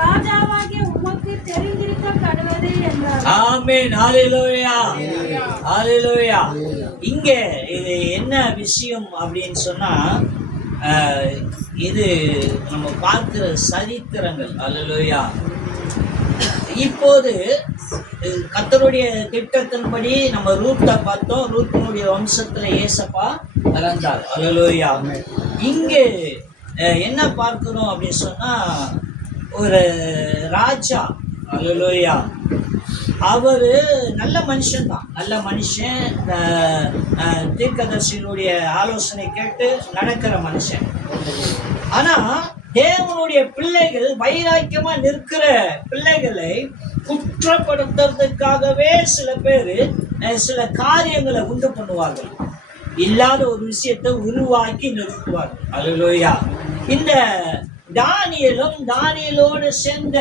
ராஜாவாகிய உமக்கு தெரிந்திருக்க கடுவது என்றார். ஆமென். ஹல்லேலூயா. ஹல்லேலூயா. இங்கே இது என்ன விஷயம் அப்படின்னு சொன்னா, இது நம்ம பார்க்கிற சரித்திரங்கள். அல்லேலூயா. இப்போது கர்த்தருடைய திட்டத்தின்படி நம்ம ரூத்தை பார்த்தோம். ரூத்தினுடைய வம்சத்துல ஏசப்பா இறந்தார். அல்லேலூயா. இங்கே என்ன பார்க்கிறோம் அப்படின்னு சொன்னா, ஒரு ராஜா, அல்லேலூயா, அவரு நல்ல மனுஷன் தான், நல்ல மனுஷன், தீர்க்கதரிசிகளுடைய ஆலோசனை கேட்டு நடக்கிற மனுஷன். ஆனா தேவனுடைய பிள்ளைகள், வைராக்கியமா நிற்கிற பிள்ளைகளை குற்றப்படுத்துறதுக்காகவே சில பேர் சில காரியங்களை உண்டு பண்ணுவார்கள். இல்லாத ஒரு விஷயத்தை உருவாக்கி நிறுத்துவார்கள். அல்லேலூயா. இந்த தானியேலோடு சேர்ந்த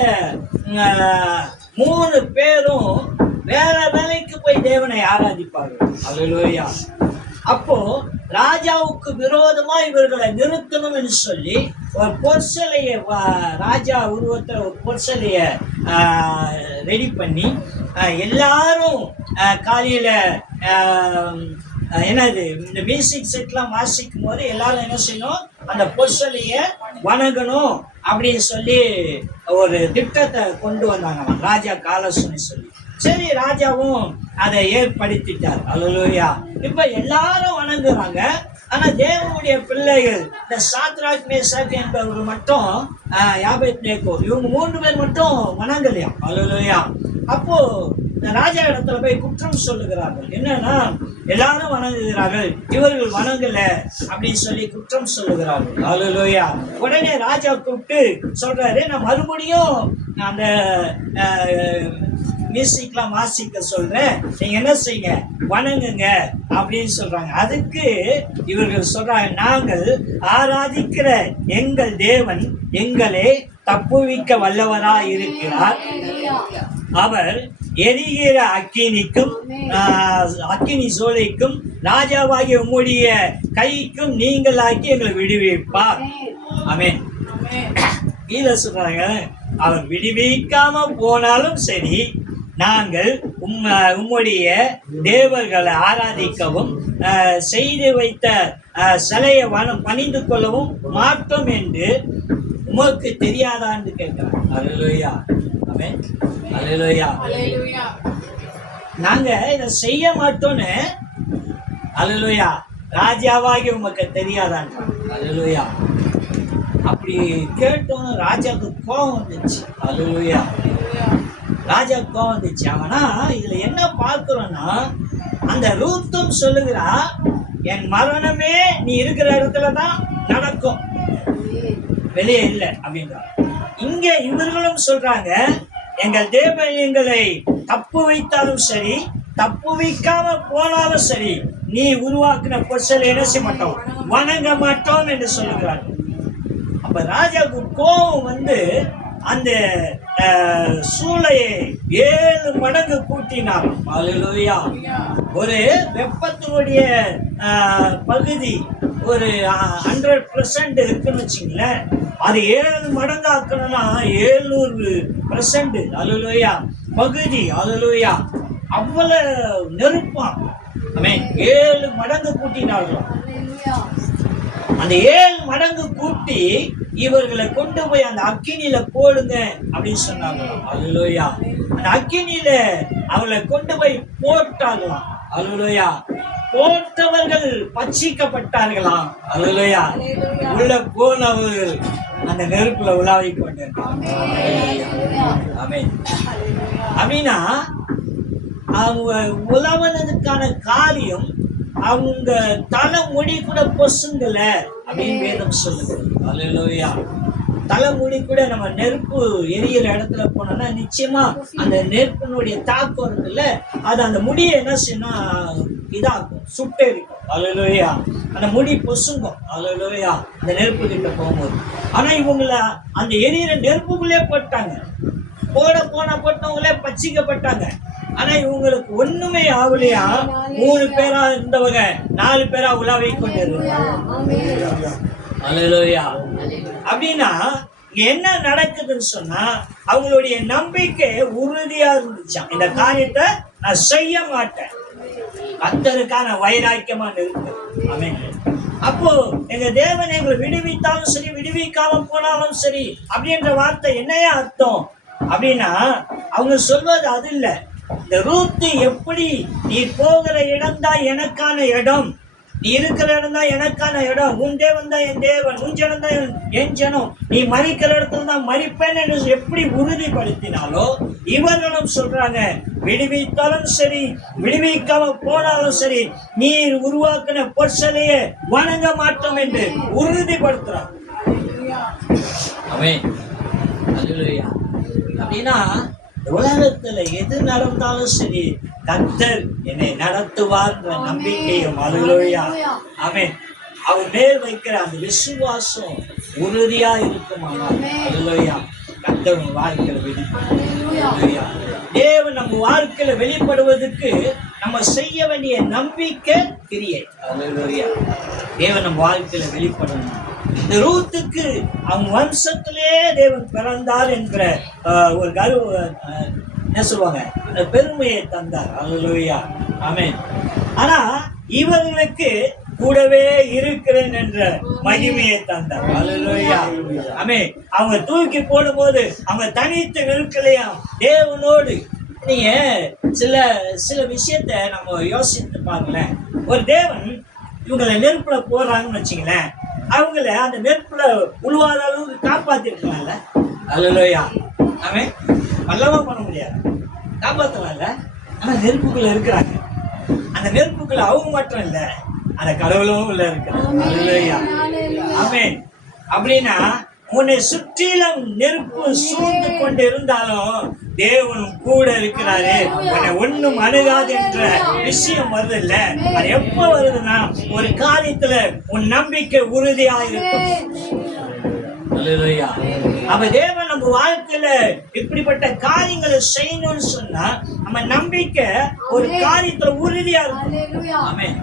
3 பேரும் வேற வேலைக்கு போய் தேவனை ஆராதிப்பார்கள். அல்லேலூயா. அப்போ ராஜாவுக்கு விரோதமா இவர்களை நிறுத்தணும் என்று சொல்லி ஒரு பொற்சலைய, ராஜா உருவத்தை ஒரு பொற்சலைய ரெடி பண்ணி எல்லாரும் காலையில என்னது இந்த மியூசிக் செட்லாம் வாசிக்கும் போது எல்லாரும் என்ன செய்யணும், அந்த பொற்சலைய வணங்கணும் அப்படின்னு சொல்லி ஒரு திட்டத்தை கொண்டு வந்தாங்க ராஜா ஆலோசனை சொல்லி. சரி, ராஜாவும் அதை ஏற்படுத்திட்டார். அல்லேலூயா. இப்ப எல்லாரும் வணங்குறாங்க. ஆனா தேவனுடைய பிள்ளைகள், இந்த சாத்ராக் மேஷாக் என்பவர்கள் மட்டும், யாபேத்நேகோ, இவங்க 3 பேர் மட்டும் வணங்கலையாம். அல்லேலூயா. அப்போ இந்த ராஜா இடத்துல போய் குற்றம் சொல்லுகிறார்கள். என்னன்னா, எல்லாரும் வணங்குகிறார்கள், இவர்கள் வணங்கல அப்படின்னு சொல்லி குற்றம் சொல்லுகிறார்கள். அல்லேலூயா. உடனே ராஜா கூப்பிட்டு சொல்றாரு, நான் மறுபடியும் அந்த மியூசிக்லாம் வாசிக்க சொல்றேன், நீங்க என்ன செய்யுங்க, வணங்குங்க அப்படின்னு சொல்றாங்க. அதுக்கு இவர்கள் சொல்றாங்க, நாங்கள் ஆராதிக்கிற எங்கள் தேவன் எங்களை தப்புவிக்க வல்லவராய் இருக்கிறார். அவர் எரிகிற அக்கினிக்கும் அக்கினி சோலைக்கும் ராஜாவாகிய உம்முடைய கைக்கும் நீங்களாக்கி எங்களை விடுவிப்பார். ஆமென். கீழே சொல்றாங்க, அவர் விடுவிக்காம போனாலும் சரி, நாங்கள் உம்முடைய தேவர்களை ஆராதிக்கவும் செய்து வைத்த சிலையை பணிந்து கொள்ளவும் மாட்டோம் என்று உமக்கு தெரியாதான்னு கேட்கிறார். அல்லேலூயா. ஆமென். அல்லேலூயா. நாங்க இதை செய்ய மாட்டோம்னு, அல்லேலூயா, ராஜாவாகி உமக்கு தெரியாதான். அல்லேலூயா. அப்படி கேட்டோன்னு ராஜாவுக்கு கோபம் வந்துச்சு. அல்லேலூயா. ராஜா கோபம் வந்துச்சு. ஆனா இதுல என்ன பார்க்கிறோம்னா, அந்த ரூத்தும் சொல்லுகிறா, என் மரணமே நீ இருக்கிற இடத்துல தான் நடக்கும், வெளியே இல்லை அப்படின்றா. இங்க இவர்களும் சொல்றாங்க, எங்கள் தேவன் எங்களை தப்பு வைத்தாலும் சரி, தப்பு வைக்காம போனாலும் சரி, நீ உருவாக்கின பொருள் என்ன செய்ய மாட்டோம், வணங்க மாட்டோம் என்று சொல்லுகிறார்கள். அப்ப ராஜாவுக்கு கோபம் வந்து அந்த சூளையை 7 மடங்கு கூட்டினார். அல்லேலூயா. ஒரு வெப்பத்தினுடைய பகுதி ஒரு 100% இருக்குன்னு வச்சுங்களேன், அது 7 மடங்கு ஆக்கணும்னா 700%. அல்லேலூயா. பகுதி. அல்லேலூயா. அவ்வளவு நெருப்பான். 7 மடங்கு கூட்டினார்கள். அந்த 7 மடங்கு கூட்டி இவர்களை கொண்டு போய் அந்த அக்கினியில போடுங்க அப்படின்னு சொன்னாங்க. அல்லேலூயா. அந்த அக்கினியில அவர்களை கொண்டு போய் போட்டாங்களாம். அல்லேலூயா. போட்டவர்கள் பட்சிக்கப்பட்டார்களாம். அல்லேலூயா. உள்ள போனவர்கள் அந்த நெருப்புல உலாவி கொண்டிருக்காங்க. ஆமென். அப்படின்னா அவங்க உலவனதுக்கான காரியம் அவங்க தலைமுடி கூட பொசுங்கல அப்படின்னு வேதம் சொல்லுது. அல்லேலூயா. தலைமுடி கூட நம்ம நெருப்பு எரியிற இடத்துல போனோம்னா நிச்சயமா அந்த நெருப்பினுடைய தாக்கம் இருக்குல்ல, அது அந்த முடியை என்ன செய்யணும், இதாக்கும், சுட்டெரிக்கும். அல்லேலூயா. அந்த முடி பொசுங்கும். அல்லேலூயா. அந்த நெருப்பு கிட்ட போகும்போது. ஆனா இவங்கள அந்த எரியிற நெருப்புக்குள்ளே போட்டாங்க. போட்டவங்களே பச்சிக்கப்பட்டாங்க. ஆனா இவங்களுக்கு ஒண்ணுமே ஆகலையா. 3 பேரா இருந்தவங்க 4 பேரா உலாவி கொண்டிருந்தாங்க. அல்லேலூயா. அப்படின்னா என்ன நடக்குதுன்னு சொன்னா, அவங்களுடைய நம்பிக்கை உறுதியா இருந்துச்சாம், இந்த காரியத்தை நான் செய்ய மாட்டேன், கர்த்தருக்கான வைராக்கியமா இருக்கு. ஆமென். அப்போ எங்க தேவன் எங்களை விடுவித்தாலும் சரி, விடுவிக்காம போனாலும் சரி அப்படின்ற வார்த்தை என்னையா அர்த்தம் அப்படின்னா, அவங்க சொல்வது அது இல்ல. இந்த ரூத்து எப்படி, நீ போகிற இடம் தான் எனக்கான இடம், நீ இருக்கிற இடம் தான் எனக்கான இடம், உன் தேவன் தான் என் தேவன், உன் ஜனம் தான் என் ஜனம், நீ மறிக்கிற இடத்துல தான் மறிப்பேன் என்று எப்படி உறுதிப்படுத்தினாலோ, இவர்களும் சொல்றாங்க, விடுவித்தாலும் சரி, விடுவிக்காம போனாலும் சரி, நீர் உருவாக்கின பொற்சலையை வணங்க மாட்டோம் என்று உறுதிப்படுத்துறாங்க. ஆமென். அல்லேலூயா. அப்படின்னா உலகத்துல எது நடந்தாலும் சரி, கர்த்தர் என்னை நடத்துவார்ன்ற நம்பிக்கையும். அல்லேலூயா. ஆமென். அவர் மேல் வைக்கிற அந்த விசுவாசம் உறுதியா இருக்குமானால், அல்லேலூயா, கர்த்தர் வாழ்க்கையில வெளிப்படுவார். தேவன் நம்ம வாழ்க்கையில வெளிப்படுவதற்கு நம்ம செய்ய வேண்டிய நம்பிக்கை கிரியை. அல்லேலூயா. தேவன் நம்ம வாழ்க்கையில வெளிப்படணும். இந்த ரூத்துக்கு அவங்க வம்சத்திலே தேவன் பிறந்தார் என்கிற ஒரு என்ன சொல்லுவாங்க, பெருமையை தந்தார். அல்லேலூயா. ஆமென். ஆனா இவர்களுக்கு கூடவே இருக்கிறேன் என்ற மகிமையை தந்தார். அல்லேலூயா. ஆமென். அவங்க தூக்கி போடும்போது அவங்க தனித்து நிற்கலையா தேவனோடு. நீங்க சில விஷயத்த நம்ம யோசித்து பாருங்களேன். ஒரு தேவன் இவங்களை நெருப்புல போடுறாங்கன்னு வச்சுங்களேன், அவங்கள அந்த நெருப்புல உழுவாத அளவுக்கு காப்பாத்திருக்கலாம்ல. அல்லேலூயா. ஆமென். பல்லவா பண்ண முடியாது, காப்பாற்றலாம்ல. ஆனா நெருப்புக்குள்ள இருக்கிறாங்க. அந்த நெருப்புக்குள்ள அவங்க மட்டும் இல்ல, அந்த கடவுளும் உள்ள இருக்கிறாங்க. அல்லேலூயா. ஆமென். அப்படின்னா உன்னை சுற்றிலும் நெருப்பு சூழ்ந்து கொண்டு இருந்தாலும் தேவனும் கூட இருக்கிறாரு, உன்னை ஒண்ணும் அணுகாது என்ற விஷயம் வருது இல்ல. அது எப்ப வருதுன்னா, ஒரு காரியத்துல உன் நம்பிக்கை உறுதியா இருக்கும். அல்லேலூயா. அப்ப தேவன் நம்ம வாழ்க்கையில இப்படிப்பட்ட காரியங்களை செய்யணும்னு சொன்னா நம்ம நம்பிக்கை ஒரு காரியத்துல உறுதியா இருக்கும். ஆமென்.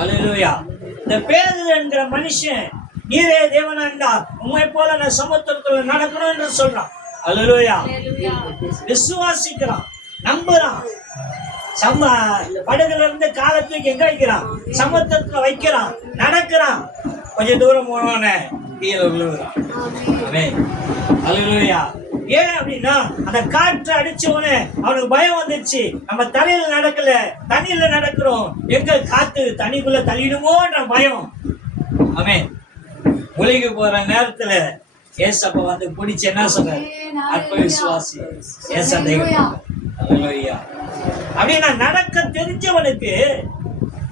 அல்லேலூயா. இந்த பேதுரு என்கிற மனுஷன் நீரே தேவனா இருந்தா உண்மை போல நான் சமுத்திரத்துல நடக்கணும் என்று சொல்றான். அல்லேலூயா. விசுவாசிக்கிறான், நம்புறான். படகுல இருந்து காலத்துக்கு எங்க வைக்கிறான்? சமுத்திரத்துல வைக்கிறான், நடக்கிறான். கொஞ்சம் தூரம் போனோன்னு கீழே விழுகிறான். அல்லேலூயா. ஏன் அப்படின்னா அந்த காற்று அடிச்சவனே அவனுக்கு பயம் வந்துச்சு. நம்ம தலையில நடக்கல, தண்ணியில நடக்கிறோம். எங்க காத்து தண்ணிக்குள்ள தள்ளிடுமோன்ற பயம். ஆமென். உலகி போற நேரத்துல ஏசப்ப வந்து பிடிச்சு என்ன சொல்றாரு? அற்ப விசுவாசி அல்லேலூயா. அப்படின்னா நடக்க தெரிஞ்சவனுக்கு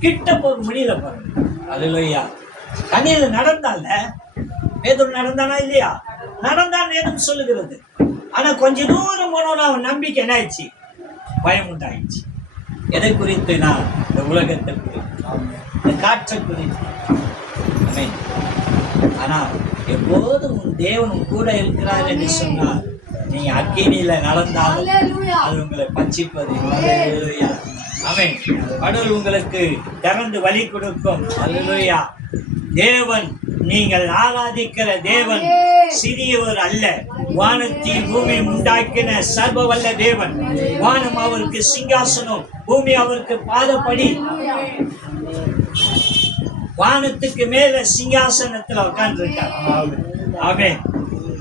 கிட்ட போக முடியல பாருங்க. அல்லேலூயா. தண்ணியில நடந்தால பேதுரு நடந்தானா இல்லையா? நடந்தான் வேதம் சொல்லுகிறது. ஆனா கொஞ்ச தூரம் போனோம்னா அவன் நம்பிக்கை என்ன ஆயிடுச்சு? பயம் உண்டாயிடுச்சு. எதை குறித்து? நான் இந்த உலகத்தை குறித்து, இந்த காற்றை குறித்து. ஆனா எப்போதும் உன் தேவன் உன் கூட இருக்கிறார் என்று சொன்னார். நீங்க அக்கினியில நடந்தாலும் அது உங்களை பட்சிப்பது. ஆமென். கடவுள் உங்களுக்கு திறந்து வழி கொடுக்கும். அல்லேலூயா. தேவன், நீங்கள் ஆராதிக்கிற தேவன் சிறியவர் அல்ல. வானத்தை பூமி உண்டாக்கின சர்வ வல்ல தேவன். வானம் அவருக்கு சிங்காசனம், பூமி அவருக்கு பாதப்படி. வானத்துக்கு மேல சிங்காசனத்துல உட்கார்ந்து இருக்கார். ஆமென்.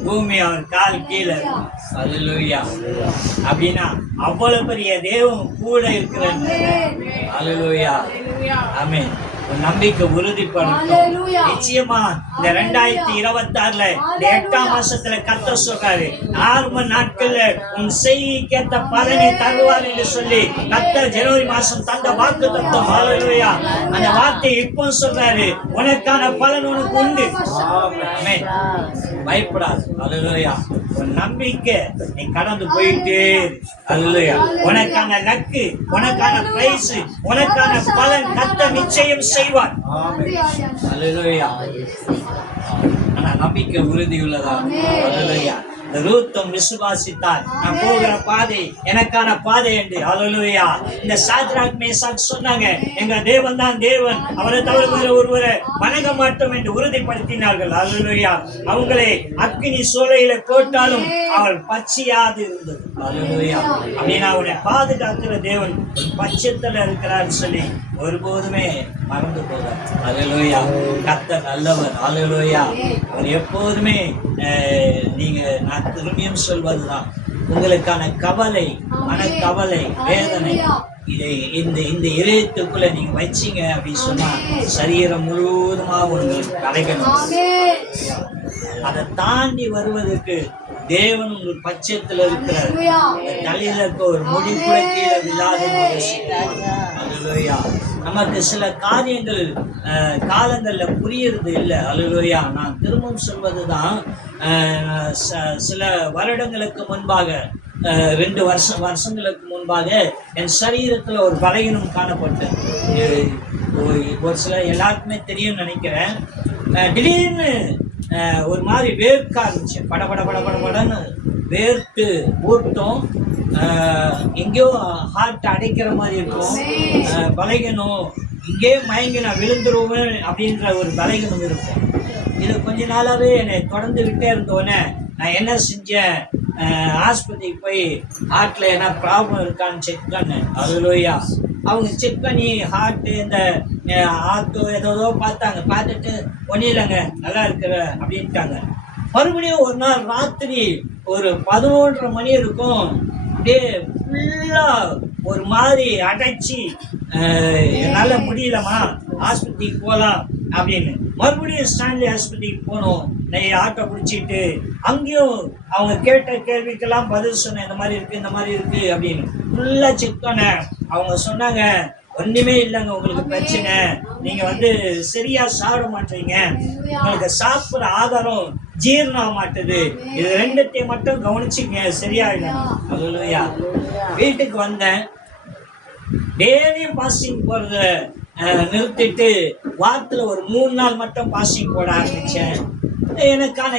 பூமி அவர் கால் கீழே. அல்லேலூயா. அப்படின்னா அவ்வளவு பெரிய தேவன் கூட இருக்கிறார். அல்லேலூயா. ஆமென். நம்பிக்கை உறுதிப்படணும். நிச்சயமா இந்த 2026 இந்த 8ஆம் மாசத்துல கர்த்தர் சொல்றாரு, 6 நாட்கள்ல உன் செய்கைக்கேற்ற பலனை தருவார் என்று சொல்லி கர்த்தர் ஜனவரி மாசம் தந்த வாக்குத்தத்தம். அல்லேலூயா. அந்த வார்த்தை இப்போ சொல்றாரு, உனக்கான பலன் உனக்கு உண்டு. ஆமென். பயப்படாது. அல்லேலூயா. உன் நம்பிக்கை நீ கடந்து போயிட்டே. அல்லேலூயா. உனக்கான லக்கு, உனக்கான பிரைஸ், உனக்கான பலன் கர்த்தர் நிச்சயம் செய்வார். அல்லேலூயா. ஆனா நம்பிக்கை உறுதி உள்ளதா? அல்லேலூயா. இந்த ரூத்தும் விசுவாசித்தார், நான் போகிற பாதை எனக்கான பாதை என்று. அல்லேலூயா. இந்த சாத்ராக் மேசாக் சொன்னாங்க, எங்க தேவன் தான் தேவன், அவரை தவிர வேறு ஒருவரை வணங்க மாட்டோம் என்று உறுதிப்படுத்தினார்கள். அல்லேலூயா. அவங்களை அக்கினி சூளையில போட்டாலும் அவள் பச்சையாது இருந்தது. அல்லேலூயா. அப்படின்னா அவனை பாதுகாக்கிற தேவன் பட்சத்துல இருக்கிறார் சொல்லி ஒருபோதுமே மறந்து போவார். அல்லேலூயா. கர்த்தர் நல்லவர். அல்லேலூயா. அவர் எப்போதுமே நீங்க நான் திரும்பியும் சொல்வதுதான், உங்களுக்கான கவலை, மனக்கவலை, வேதனை இதை இந்த இதயத்துக்குள்ள நீங்க வச்சீங்க அப்படின்னு சொன்னா சரீரம் முழுவதுமா உங்களுக்கு கலைக்கணும். அதை தாண்டி வருவதற்கு தேவன் உங்கள் பட்சத்துல இருக்கிறார். தலையில இருக்க ஒரு முடி கூட கீழே விழாத. நமக்கு சில காரியங்கள் காலங்கள்ல புரியறது இல்லை. அல்லேலூயா. நான் திரும்பவும் சொல்வதுதான், சில வருடங்களுக்கு முன்பாக, 2 வருஷங்களுக்கு முன்பாக என் சரீரத்துல ஒரு பலகீனம் காணப்பட்டேன். ஒரு சில எல்லாருக்குமே தெரியும் நினைக்கிறேன். திடீர்னு ஒரு மாதிரி வேர்க்க ஆரம்பிச்சு, படன்னு வேர்த்து ஊட்டும். எங்கேயோ ஹார்ட் அடைக்கிற மாதிரி இருக்கும். பலகீனம், இங்கே மயங்கி நான் விழுந்துருவேன் அப்படின்ற ஒரு பலகீனம் இருக்கும். இது கொஞ்ச நாளாவே என்னை தொடர்ந்து விட்டே இருந்தோடனே நான் என்ன செஞ்சேன், ஆஸ்பத்திரிக்கு போய் ஹார்ட்ல என்ன ப்ராப்ளம் இருக்கான்னு செக் பண்ணேன். அல்லேலூயா. அவங்க செக் பண்ணி ஹார்ட்டு இந்த ஆத்தோ ஏதோ பார்த்தாங்க. பார்த்துட்டு ஒன்றும் இல்லைங்க, நல்லா இருக்கிற அப்படின்ட்டாங்க. மறுபடியும் ஒரு நாள் ராத்திரி ஒரு 11:30 மணி இருக்கும். அப்படியே ஃபுல்லா ஒரு மாதிரி அடைச்சி, என்னால் முடியலம்மா, ஆஸ்பத்திரிக்கு போகலாம் அப்படின்னு மறுபடியும் ஸ்டான்லி ஆஸ்பத்திரிக்கு போனோம். நான் ஆட்டோ பிடிச்சிட்டு அங்கேயும் அவங்க கேட்ட கேள்விக்கெல்லாம் பதில் சொன்னேன். இந்த மாதிரி இருக்கு, இந்த மாதிரி இருக்கு அப்படின்னு ஃபுல்லா செக் பண்ணேன். அவங்க சொன்னாங்க, ஒண்ணுமே இல்லைங்க, உங்களுக்கு பிரச்சனை, நீங்க சரியா சாப்பிட மாட்டீங்க, உங்களுக்கு சாப்பிட்ற ஆதாரம் ஜீரணம் ஆக மாட்டுது, இது 2த்தையும் மட்டும் கவனிச்சுங்க, சரியாயிடும். அல்லேலூயா. வீட்டுக்கு வந்தேன். டெய்லியும் பாஸ்டிங் போறத நிறுத்திட்டு வாரத்துல ஒரு 3 நாள் மட்டும் பாஸ்டிங் போட ஆரம்பிச்சேன். எனக்கான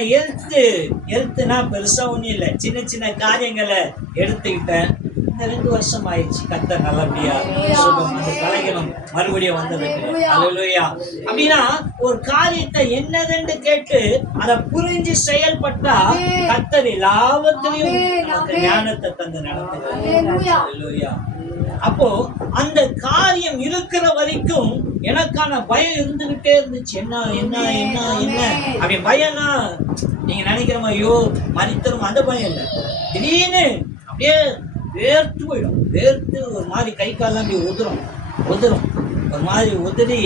எழுத்துனா பெருசா ஒண்ணும் இல்லை, சின்ன சின்ன காரியங்களை எடுத்துக்கிட்டேன். இந்த 2 வருஷம் ஆயிடுச்சு. கர்த்தர் நல்லபடியா சுகம் அந்த கலைகளும் மறுபடியும் வந்ததுக்கு அல்லேலூயா. அப்படின்னா ஒரு காரியத்தை என்னதுன்னு கேட்டு அதை புரிஞ்சு செயல்பட்டா கர்த்தர் எல்லாவற்றிலையும் நமக்கு ஞானத்தை தந்து நடத்துகிறார். அல்லேலூயா. அப்போ அந்த காரியம் இருக்கிற வரைக்கும் எனக்கான பயம் இருந்துகிட்டே இருந்துச்சு. என்ன என்ன என்ன என்ன அப்படி பயம்னா நீங்க நினைக்கிற மாதிரி ஐயோ மறித்தரும் அந்த பயம் இல்லை. திடீர்னு அப்படியே வேர்த்து போயிடும். வேர்த்து ஒரு மாதிரி கை காலெல்லாம் அப்படி உதிரும் ஒரு மாதிரி உதிரி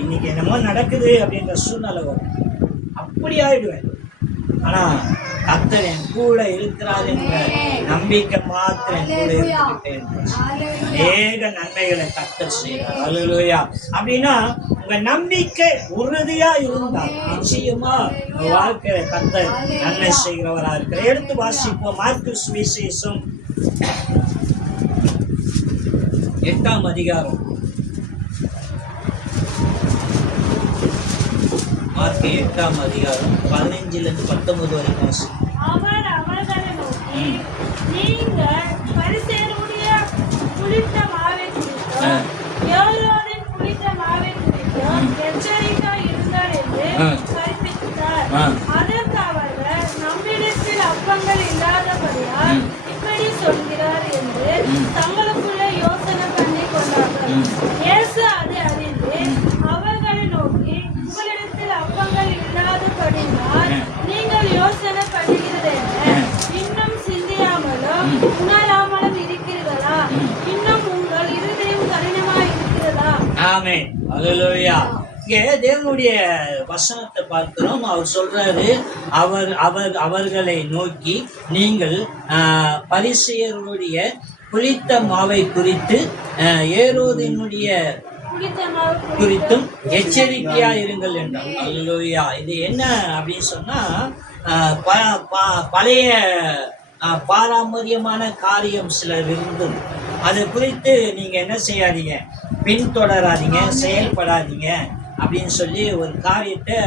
இன்னைக்கு என்னமோ நடக்குது அப்படின்ற சூழ்நிலை வரும். அப்படி ஆயிடுவேன். ஆனா கர்த்தர் என் கூட இருக்கிறார் என்ற நம்பிக்கை மாத்திரம் என் கூட இருந்துகிட்டே இருந்துச்சு. அநேக நன்மைகளை கர்த்தர் செய்கிறார். அல்லேலூயா. அப்படின்னா உங்க நம்பிக்கை உறுதியா இருந்தால் நிச்சயமா உங்க வாழ்க்கையில கர்த்தர் நன்மை செய்கிறவரா இருக்கிறார். எடுத்து வாசிப்போம். மார்க்கு சுவிசேஷம் 8ஆம் அதிகாரம். மார்க்கு 8ஆம் அதிகாரம் 15-19 வரைக்கும். அவர் அவர்களை நோக்கி, நீங்கள் பரிசேயருடைய புளித்த மாவை குறித்தும் ஏரோதின் புளித்த மாவை குறித்தும் எச்சரிக்கையாய் இருங்கள் என்று கற்பித்தார். அதற்கு அவர்கள், நம்மிடத்தில் அப்பங்கள் இல்லாதபடியால் இப்படி சொல்கிறார் என்று தங்களுக்குள்ளே யோசனை பண்ணி கொண்டார்கள். இயேசு அதை அறிந்து அவர்களை நோக்கி, உங்களிடத்தில் அப்பங்கள் இல்லாதபடியால் நீங்கள் யோசனை பண்ணுகிறது என்ன? இன்னும் சிந்தியாமலும் உணராமலும் இருக்கிறீர்களா? இன்னும் உங்கள் இருதயம் கடினமாய் இருக்கிறதா? ஆமென். அல்லேலூயா. இங்கே தேவனுடைய வசனத்தை பார்க்கிறோம். அவர் சொல்றாரு, அவர்களை நோக்கி நீங்கள் பரிசேயருடைய புளித்த மாவை குறித்து ஏரோதினுடைய குறித்தும் எச்சரிக்கையா இருங்கள் என்றார். அல்லேலூயா. இது என்ன அப்படின்னு சொன்னா பழைய பாரம்பரியமான காரியம் சிலர் இருந்தும் அது குறித்து நீங்க என்ன செய்யாதீங்க, பின்தொடராதீங்க, செயல்படாதீங்க அப்படின்னு சொல்லி ஒரு காரியத்தை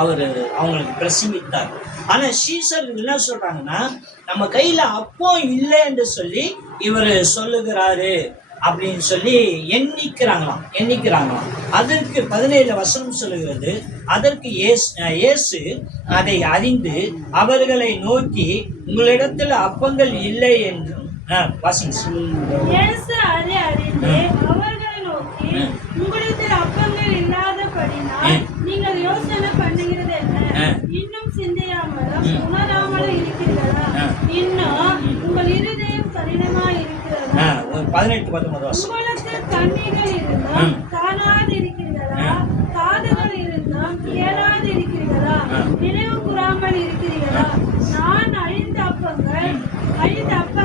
அவங்களுக்கு பிரசங்கித்தார். ஆனா சீசர் என்ன சொல்றாங்கன்னா, நம்ம கையில அப்போ இல்லை என்று சொல்லி இவர் சொல்லுகிறாரு அப்படின்னு சொல்லி எண்ணிக்கிறாங்களாம். அதற்கு 17 வசனம் சொல்லுகிறது, அதற்கு இயேசு அதை அறிந்து அவர்களை நோக்கி, உங்களிடத்தில் அப்பங்கள் இல்லை என்றும் இயேசு அதை அறிந்து அவர்களை நோக்கி, உங்களிடத்தில் அப்பங்கள் இல்லாதபடியால் நீங்கள் யோசனை பண்ணுகிறது என்ன? இன்னும் சிந்தியாமலும் உணராமலும் இருக்கிறீர்களா? இன்னும் உங்கள் இருதயம் கடினமாய் இருக்கிறதா? 18-19 உங்களுக்கு கண்ணிகள் இருந்தும் காணாது இருக்கிறீர்களா? காதுகள் இருந்தும் கேளாது இருக்கிறீர்களா? நினைவு கூறாமல் இருக்கிறீர்களா? நான் 5 அப்பங்களை 1000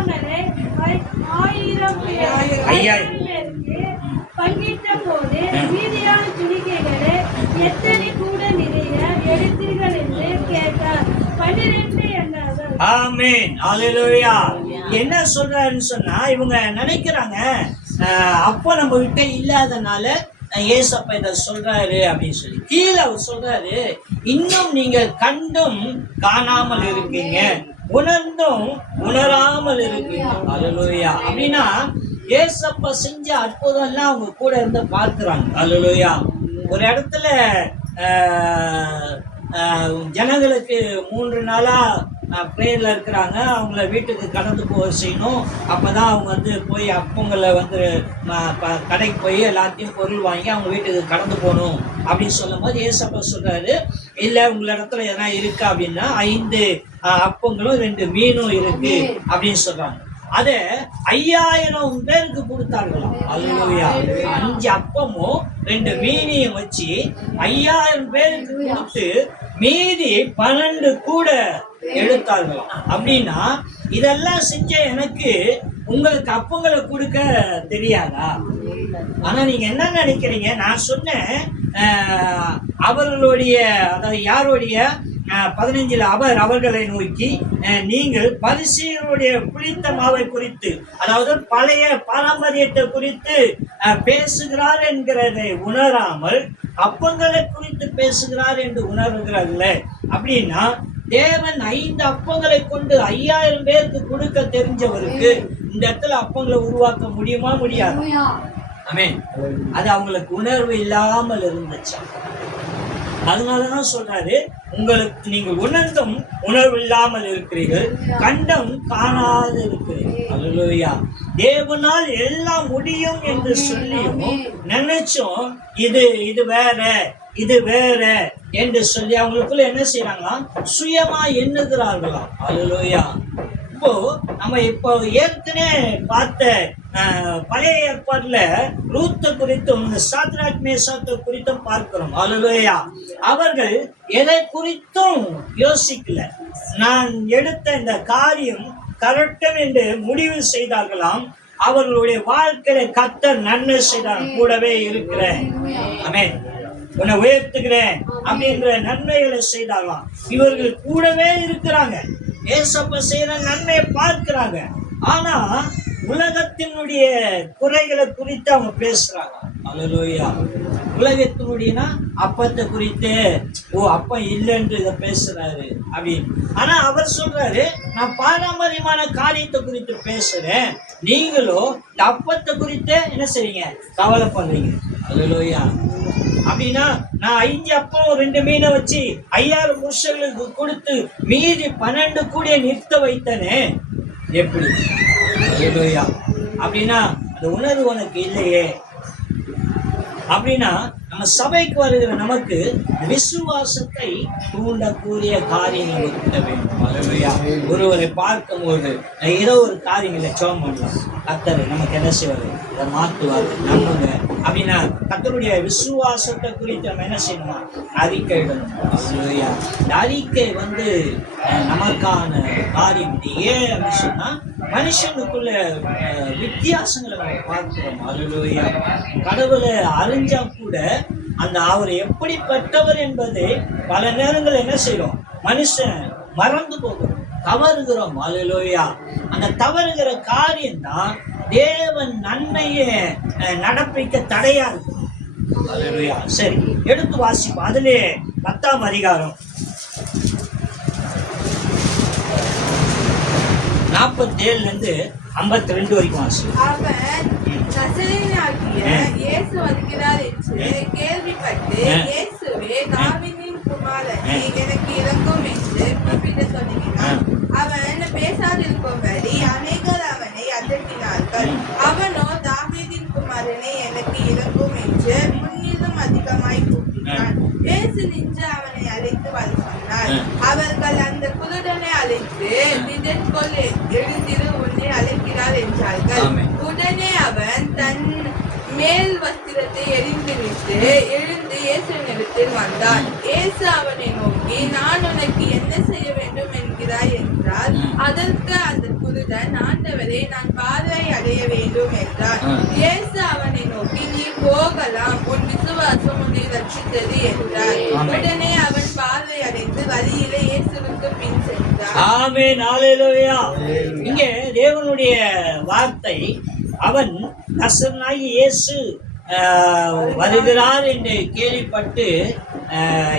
பேருக்கு பங்கிட்ட போது மீதியான துணிக்கைகளை எத்தனை கூட நிறைய எடுத்தீர்கள் என்று கேட்டார். 12 என்றார்கள். ஆமென். அல்லேலூயா. என்ன சொல்றாருன்னு சொன்னா, இவங்க நினைக்கிறாங்க அப்போ நம்ம கிட்ட இல்லாதனால ஏசப்பா இதை சொல்றாரு அப்படின்னு சொல்லி. கீழே அவர் சொல்றாரு, இன்னும் நீங்கள் கண்டும் காணாமல் இருக்கீங்க, உணர்ந்தும் உணராமல் இருக்கீங்க. அல்லேலூயா. அப்படின்னா ஏசப்பா செஞ்ச அற்புதம் எல்லாம் அவங்க கூட இருந்து பார்க்கிறாங்க. அல்லேலூயா. ஒரு இடத்துல ஜனங்களுக்கு 3 நாளா ப்ரேயரில் இருக்கிறாங்க. அவங்கள வீட்டுக்கு கடந்து போக செய்யணும். அப்போ தான் அவங்க போய் அப்பங்களை கடைக்கு போய் எல்லாத்தையும் பொருள் வாங்கி அவங்க வீட்டுக்கு கடந்து போகணும் அப்படின்னு சொல்லும் போது ஏசப்பா சொல்கிறாரு, இல்லை உங்களிடத்துல எதனா இருக்கா அப்படின்னா 5 அப்பங்களும் 2 மீனும் இருக்கு அப்படின்னு சொல்கிறாங்க. அதை 5000 பேருக்கு கொடுத்தார்களாம். அல்லேலூயா. 5 அப்பமும் 2 மீனையும் வச்சு 5000 பேருக்கு கொடுத்து மீதி 12 கூட எடுத்தார்களாம். அப்படின்னா இதெல்லாம் செஞ்ச எனக்கு உங்களுக்கு அப்பங்களை கொடுக்க தெரியாதா? ஆனா நீங்க என்ன நினைக்கிறீங்க? நான் சொன்னேன் அவர்களுடைய, அதாவது யாருடைய 15 அவர் அவர்களை நோக்கி, நீங்கள் பரிசேயருடைய புளித்த மாவை குறித்து, அதாவது பழைய பாரம்பரியத்தை குறித்து பேசுகிறார் என்கிறதை உணராமல் அப்பங்களை குறித்து பேசுகிறார் என்று உணர்கிறல்ல. அப்படின்னா தேவன் 5 அப்பங்களை கொண்டு 5000 பேருக்கு கொடுக்க தெரிஞ்சவருக்கு இந்த இடத்துல அப்பங்களை உருவாக்க முடியுமா? முடியாது. ஆமென். அது அவங்களுக்கு உணர்வு இல்லாமல் இருந்துச்சு. அதனாலதான் சொல்றாரு, உங்களுக்கு நீங்கள் உணர்ந்தும் உணர்வு இல்லாமல் இருக்கிறீர்கள், கண்டம் காணாது இருக்கிறீர்கள். அல்லேலூயா. தேவனால் எல்லாம் முடியும் என்று சொல்லியும் நினைச்சோம் இது வேற இது வேற என்று சொல்லி அவங்களுக்குள்ள என்ன செய்யறாங்களாம்? சுயமா எண்ணுகிறார்களாம். அல்லேலூயா. இப்போ ஏற்கனவே பார்த்த பழைய ஏற்பாடுல ரூத்தை குறித்தும் சாத்ராக் மேசாக்கை குறித்தும் பார்க்கிறோம். அல்லேலூயா. அவர்கள் எதை குறித்தும் யோசிக்கல. நான் எடுத்த இந்த காரியம் கரெக்டன் என்று முடிவு செய்தார்களாம். அவர்களுடைய வாழ்க்கையில கர்த்தர் நன்மை செய்தார். கூடவே இருக்கிறேன், ஆமென், உன்னை உயர்த்துகிறேன் அப்படின்ற நன்மைகளை செய்தார்களாம். இவர்கள் கூடவே இருக்கிறாங்க, ஏசப்ப செய்யற நன்மையை பார்க்கிறாங்க. ஆனா உலகத்தினுடைய குறைகளை குறித்து அவங்க பேசுறாங்க. அல்லேலூயா. உலகத்தினுடையனா அப்பத்தை குறித்து, அப்பம் இல்லைன்னு இதை பேசுறாரு அப்படின்னு. ஆனா அவர் சொல்றாரு, நான் பாரம்பரியமான காரியத்தை குறித்து பேசுறேன், நீங்களும் இந்த அப்பத்தை குறித்து என்ன செய்றீங்க? கவலை பண்றீங்க. அல்லேலூயா. அப்படின்னா நான் 5 அப்பம் 2 மீனை வச்சு 5000 புருஷர்களுக்கு கொடுத்து மீதி 12 கூட நிறுத்த வைத்தனே, எப்படி? அல்லேலூயா. அப்படின்னா அந்த உணர்வு உனக்கு இல்லையே. அப்படின்னா நம்ம சபைக்கு வருகிற நமக்கு விசுவாசத்தை தூண்டக்கூடிய காரியங்கள் இருக்க வேண்டும். அல்லேலூயா. ஒருவரை பார்க்கும் போது ஏதோ ஒரு காரியங்களை ஜெபம் பண்ணலாம், கர்த்தர் நமக்கு என்ன செய்வாரு? இதை மாற்றுவார், நம்புங்க. அப்படின்னா கர்த்தருடைய விசுவாசத்தை குறித்து நம்ம என்ன செய்யணுமா? அறிக்கை இடணும். அல்லேலூயா. இந்த அறிக்கை நமக்கான காரியம். இது ஏன் அப்படின்னு சொன்னா மனுஷனுக்குள்ள வித்தியாசங்களை நம்ம பார்க்கிறோம். அல்லேலூயா. கடவுளை அறிஞ்சா கூட அந்த அவர் எப்படிப்பட்டவர் என்பதை பல நேரங்கள் என்ன செய்யறோம்? மனுஷன் மறந்து போகிறோம், தவறுகிறோம். அல்லேலூயா. அந்த தவறுகிற காரியம் தான் தேவன் நன்மையை நடப்பிக்க தடையா இருக்கு. அல்லேலூயா. சரி, எடுத்து வாசிப்போம். அதிலே 10ஆம் அதிகாரம் 47 52 வரைக்கும் வாசிப்போம். அவன் நசரேயனாகிய இயேசு வருகிறார் என்று கேள்விப்பட்டு, இயேசுவே, தாவீதின் குமாரனே, எனக்கு இரங்கும் என்று கூப்பிட்டு சொல்லுகிறான். அவன் பேசாதிருக்கும்படி அநேகர் அவனை அதட்டினார்கள். அவனோ, தாவீதின் குமாரனே, எனக்கு இரங்கும் என்று முன்னிலும் அதிகமாய் கூப்பிட்டான். இயேசு நின்று அவனை அழைத்து வர சொன்னார். அவர்கள் அந்த குருடனை அழைத்து, நிழற்கொள், எழுந்திரு, உன்னை அழைக்கிறார் என்றார்கள். உடனே அவன் தன் மேல் வஸ்திரத்தை எறிந்துவிட்டு எழுந்து இயேசுவினிடத்தில் வந்தான். இயேசு அவனை நோக்கி, நான் உனக்கு என்ன செய்ய வேண்டும் என்கிறாய் என்றார். அதற்கு அந்த குருடன், ஆண்டவரே, நான் பார்வை அடைய வேண்டும் என்றான். இயேசு அவனை நோக்கி, நீ போகலாம், உன் விசுவாசம் உன்னை ரட்சித்தது என்றார். உடனே அவன் பார்வை அடைந்து வழியிலே இயேசுவுக்கு பின் சென்றான். ஆமென். அல்லேலூயா. இங்கே தேவனுடைய வார்த்தை, அவன் நசரேயனாகிய இயேசு வருகிறார் என்று கேள்விப்பட்டு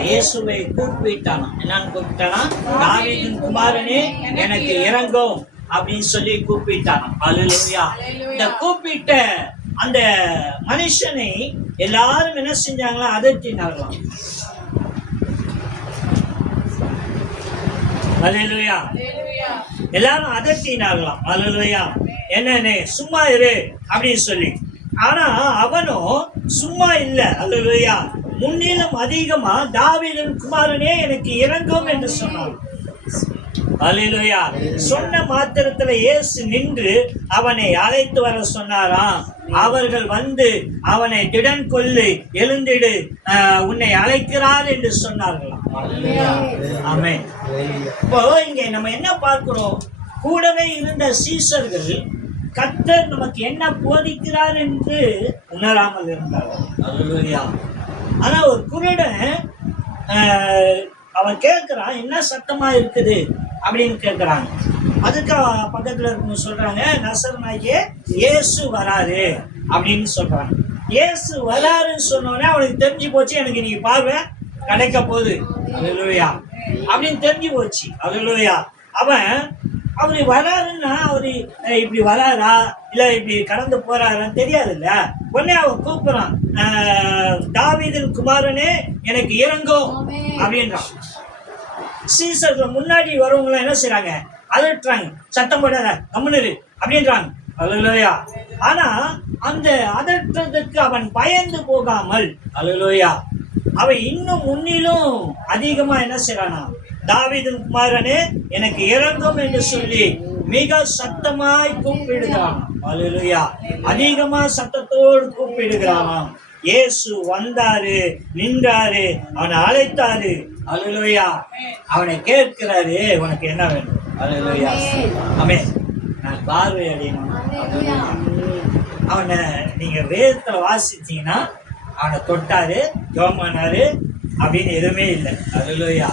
இயேசுவை கூப்பிட்டானா. என்னன்னு கூப்பிட்டானா? தாவீதின் குமாரனே, எனக்கு இரங்கும் அப்படின்னு சொல்லி கூப்பிட்டானா. அல்லேலூயா. இந்த கூப்பிட்ட அந்த மனுஷனை எல்லாரும் என்ன செஞ்சாங்களா? அதட்டினார்களாம். அல்லேலூயா. எல்லாரும் அதட்டினார்களாம். அல்லேலூயா. என்னன்னு சும்மா இரு அப்படின்னு சொல்லி. ஆனா அவனும் சும்மா இல்ல. அல்லேலூயா. முன்னிலும் அதிகமா தாவீதின் குமாரனே, எனக்கு இரங்கும் என்று சொன்னான். அல்லேலூயா. சொன்ன மாத்திரத்துல இயேசு நின்று அவனை அழைத்து வர சொன்னாராம். அவர்கள் அவனை திடன் கொள்ளு, எழுந்திடு, உன்னை அழைக்கிறார் என்று சொன்னார்களாம். ஆமென். இப்போ இங்க நம்ம என்ன பார்க்கிறோம்? கூடவே இருந்த சீஷர்கள் கர்த்தர் நமக்கு என்ன போதிக்கிறார் என்று உணராமல் இருந்தார்கள். அல்லேலூயா. ஆனா ஒரு குருடன் அவன் கேட்கிறான், என்ன சத்தமா இருக்குது அப்படின்னு கேட்கிறாங்க. அதுக்கு பக்கத்துல இருக்கவங்க சொல்றாங்க, நசரேயனாகிய இயேசு வராரு அப்படின்னு சொல்றாங்க. இயேசு வராருன்னு சொன்னோடனே அவனுக்கு தெரிஞ்சு போச்சு, எனக்கு இன்னைக்கு பார்வை கிடைக்க போகுது, அல்லேலூயா அப்படின்னு தெரிஞ்சு போச்சு, அல்லேலூயா. அவரு வராருன்னா அவரு இப்படி வராரா இல்ல இப்படி கடந்து போறாரான்னு தெரியாதுல்ல. உடனே அவன் கூப்பிடுறான், தாவீதின் குமாரனே எனக்கு இறங்கும் அப்படின்றான். சீசர்கள் முன்னாடி வரவங்க என்ன செய்றாங்க, அதட்டுறாங்க, சத்தம் போடாத கம்முனு அப்படின்றாங்க, அல்லேலூயா. ஆனா அந்த அதட்டுறதுக்கு அவன் பயந்து போகாமல், அல்லேலூயா, அவன் இன்னும் முன்னிலும் அதிகமா என்ன செய்றானா, தாவீதின் குமாரனே எனக்கு இறங்கும் என்று சொல்லி மிக சத்தமாய் கூப்பிடுகிறான், அல்லேலூயா. அதிகமா சத்தத்தோடு கூப்பிடுகிறானாம். இயேசு வந்தாரு, நின்றாரு, அவனை அழைத்தாரு, அல்லேலூயா. அவனை கேட்கிறாரு, உனக்கு என்ன வேணும், அல்லேலூயா. ஆமென். நான் பார்வை அடையணும். அவனை நீங்க வேதத்துல வாசிச்சீங்கன்னா அவனை தொட்டாரு, ஜெபம் பண்ணாரு அப்படின்னு எதுவுமே இல்லை, அல்லேலூயா.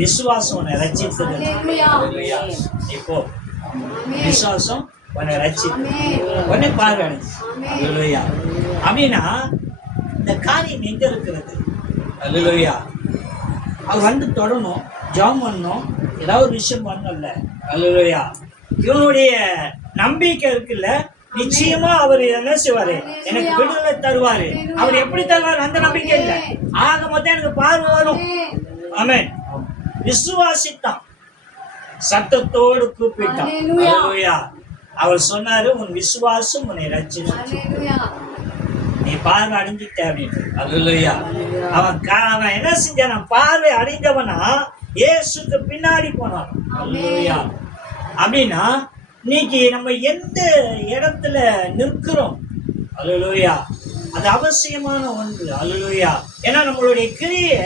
விசுவாசம் உன்னை ரட்சித்தது, அல்லேலூயா. இப்போ விசுவாசம் உன்னை ரட்சித்தது, உன்னை பார்வை அடைஞ்சு, அல்லேலூயா. அப்படின்னா இந்த காரியம் எங்க இருக்கிறது, அல்லேலூயா. அவர் வந்து தொடணும், ஜெபம் பண்ணணும், ஏதாவது ஒரு விஷயம் பண்ணல, அல்லேலூயா. இவனுடைய நம்பிக்கை இருக்குல்ல, நிச்சயமா அவர் என்ன செய்வாரு, எனக்கு விடுதலை தருவாரு. அவர் எப்படி தருவாரு, அந்த நம்பிக்கை இல்லை. ஆக மொத்தம் எனக்கு பார்வை வரும். ஆமென். விசுவாசித்தான், சத்தத்தோடு கூப்பிட்டான், அல்லேலூயா. அவர் சொன்னாரு, உன் விசுவாசம் உன்னை ரட்சிச்சு, நீ பார்வை அடைஞ்சிட்ட அப்படின்னு, அல்லேலூயா. அவன் என்ன செஞ்சான், பார்வை அடைந்தவனா இயேசுக்கு பின்னாடி போனான், அல்லேலூயா. அப்படின்னா இன்னைக்கு நம்ம எந்த இடத்துல நிற்கிறோம், அல்லேலூயா, அது அவசியமான ஒன்று, அல்லேலூயா. ஏன்னா நம்மளுடைய கிரியை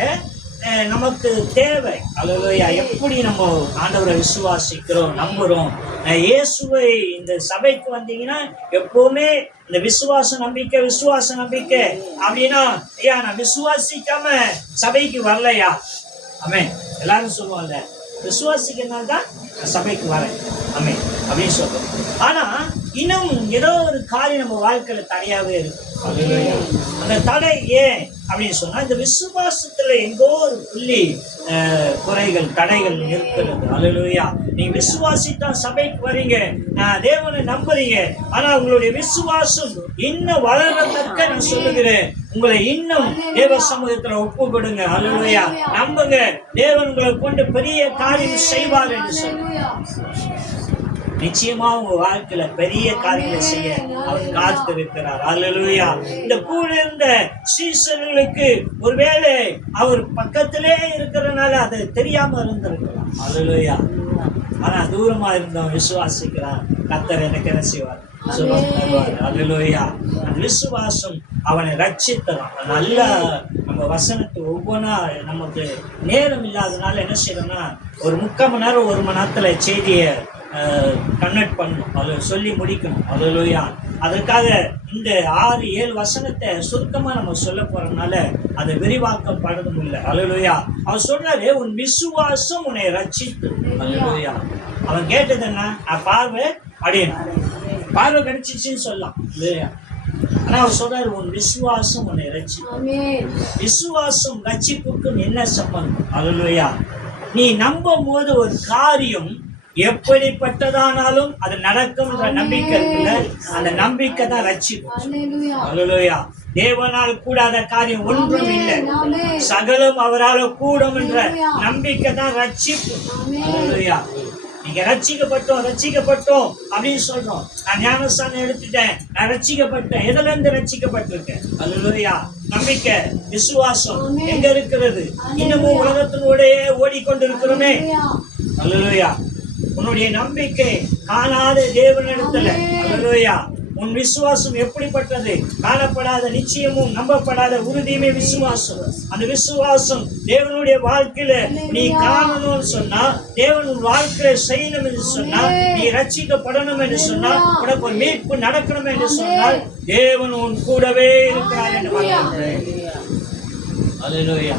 நமக்கு தேவை, அல்லேலூயா. எப்படி நம்ம ஆண்டவரை விசுவாசிக்கிறோம், நம்புறோம். இயேசுவை இந்த சபைக்கு வந்தீங்கன்னா எப்பவுமே இந்த விசுவாச நம்பிக்கை அப்படின்னா, ஐயா நான் விசுவாசிக்காம சபைக்கு வரலையா, ஆமென். எல்லாரும் சொல்லுவாங்க, விசுவாசிக்கிறதுனால்தான் சபைக்கு வரேன், ஆமென் அப்படின்னு சொல்றோம். ஆனா இன்னும் ஏதோ ஒரு காரியம் நம்ம வாழ்க்கையில தடையாவே இருக்கு, அல்லேலூயா. அந்த தடை ஏன் அப்படின்னு சொன்னா, இந்த விசுவாசத்துல எங்கோ ஒரு புள்ளி குறைகள், தடைகள் இருக்கிறது, அல்லேலூயா. நீங்க விசுவாசித்தான் சபைக்கு வரீங்க, தேவனை நம்புறீங்க. ஆனா உங்களுடைய விசுவாசம் இன்னும் வளரத்தக்க நான் சொல்லுகிறேன், உங்களை இன்னும் தேவ சமூகத்துல ஒப்பு கொடுங்க, அல்லேலூயா. நம்புங்க, தேவன் உங்களை கொண்டு பெரிய காரியம் செய்வார் என்று சொல்லுங்க. நிச்சயமா உங்க வாழ்க்கையில பெரிய காரியங்களை செய்ய அவர் காத்திருக்கிறார், அல்லேலூயா. இந்த கூட இருந்த சீசர்களுக்கு ஒருவேளை அவர் பக்கத்திலே இருக்கிறதுனால அது தெரியாம இருந்திருக்கலாம், அல்லேலூயா. ஆனா தூரமா இருந்தவன் விசுவாசிக்கிறான், கர்த்தர் எனக்கு என்ன செய்வார், சுகம் தருவார், அல்லேலூயா. அந்த விசுவாசம் அவனை ரட்சித்தலாம். நல்ல நம்ம வசனத்தை ஒவ்வொன்றா நமக்கு நேரம் இல்லாதனால என்ன செய்யறோம்னா, ஒரு 3/4 மணி நேரம் 1 மணி நேரத்துல செய்தியை கன்வெர்ட் பண்ணணும், அது சொல்லி முடிக்கணும், அல்லேலூயா. அதற்காக இந்த 6-7 வசனத்தை சுருக்கமா நம்ம சொல்ல போறதுனால அதை விரிவாக்கப்படுறதும் இல்லை, அல்லேலூயா. அவர் சொல்றாரு, உன் விசுவாசம் உன்னை ரட்சித்து, அல்லேலூயா. அவன் கேட்டது என்ன, பார்வை அடையணும், பார்வை கிடைச்சிச்சுன்னு சொல்லலாம், இல்லையா. ஆனா அவர் சொல்றாரு, உன் விசுவாசம் உன்னை ரட்சித்து. விசுவாசம் ரட்சிப்புக்கும் என்ன சம்பந்தம், அல்லேலூயா. நீ நம்பும் போது ஒரு காரியம் எப்படிப்பட்டதானாலும் அது நடக்கும் என்ற நம்பிக்கை இருக்குல்ல, அந்த நம்பிக்கை தான் ரட்சிப்பு, அல்லேலூயா. தேவனால் கூடாத காரியம் ஒன்றும் இல்லை, சகலம் அவரால் கூடும் என்ற நம்பிக்கை தான் ரட்சிப்பு, அல்லேலூயா. நீங்க ரட்சிக்கப்பட்டோம் அப்படின்னு சொல்றோம். நான் ஞானஸ்தானம் எடுத்துட்டேன், நான் ரட்சிக்கப்பட்டேன். எதுல இருந்து ரட்சிக்கப்பட்டிருக்கேன், அல்லேலூயா. நம்பிக்கை, விசுவாசம் எங்க இருக்கிறது? இன்னமும் உலகத்தினோடயே ஓடிக்கொண்டிருக்கிறோமே, அல்லேலூயா. உன்னுடைய நம்பிக்கை காணாத தேவனிடத்துல, அல்லேலூயா. உன் விசுவாசம் எப்படிப்பட்டது? காணப்படாத நிச்சயமும் நம்பப்படாத உறுதியுமே விசுவாசம். அந்த விசுவாசம் தேவனுடைய வாழ்க்கையில நீ காணணும்னு சொன்னா, தேவன் உன் வாழ்க்கையில செய்யணும் என்று சொன்னால், நீ ரட்சிக்கப்படணும் என்று சொன்னால், உனக்கு ஒரு மீட்பு நடக்கணும் என்று சொன்னால், தேவன் உன் கூடவே இருக்கிறார் என்று வாழ்கிறேன், அல்லேலூயா.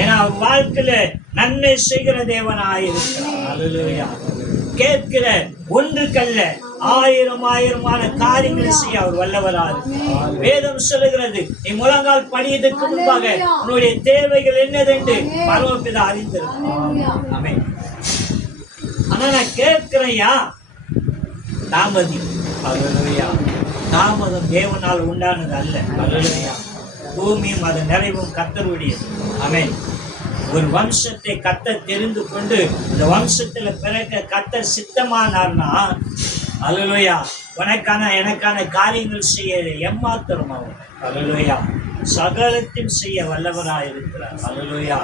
ஏன்னா அவர் வாழ்க்கையில நன்மை செய்கிற தேவனாயிருக்கிறார். அல்லேலூயா. கேட்கிற ஒன்றுக்கல்ல ஆயிரமான காரியங்களை செய்ய அவர் வல்லவரார். வேதம் சொல்லுகிறது, நீ முழங்கால் படியதற்கு முன்பாக உன்னுடைய தேவைகள் என்னதென்று பரமபிதா அறிந்திருக்கிறார். ஆமென். ஆனா நான் கேட்கிறேன்யா, தாமதி. அல்லேலூயா. தாமதம் தேவனால் உண்டானது அல்ல. அல்லேலூயா. பூமியும் அதன் நிறைவும் கர்த்தருடையது. ஆமென். ஒரு வம்சத்தை கர்த்தர் தெரிந்து கொண்டு இந்த வம்சத்துல பிறக்க கர்த்தர் சித்தமானார்னா, அல்லேலூயா, உனக்கான எனக்கான காரியங்கள் செய்ய எம்மாத்திரம் அவர். அல்லேலூயா. சகலத்தையும் செய்ய வல்லவராயிருக்கிறார். அல்லேலூயா.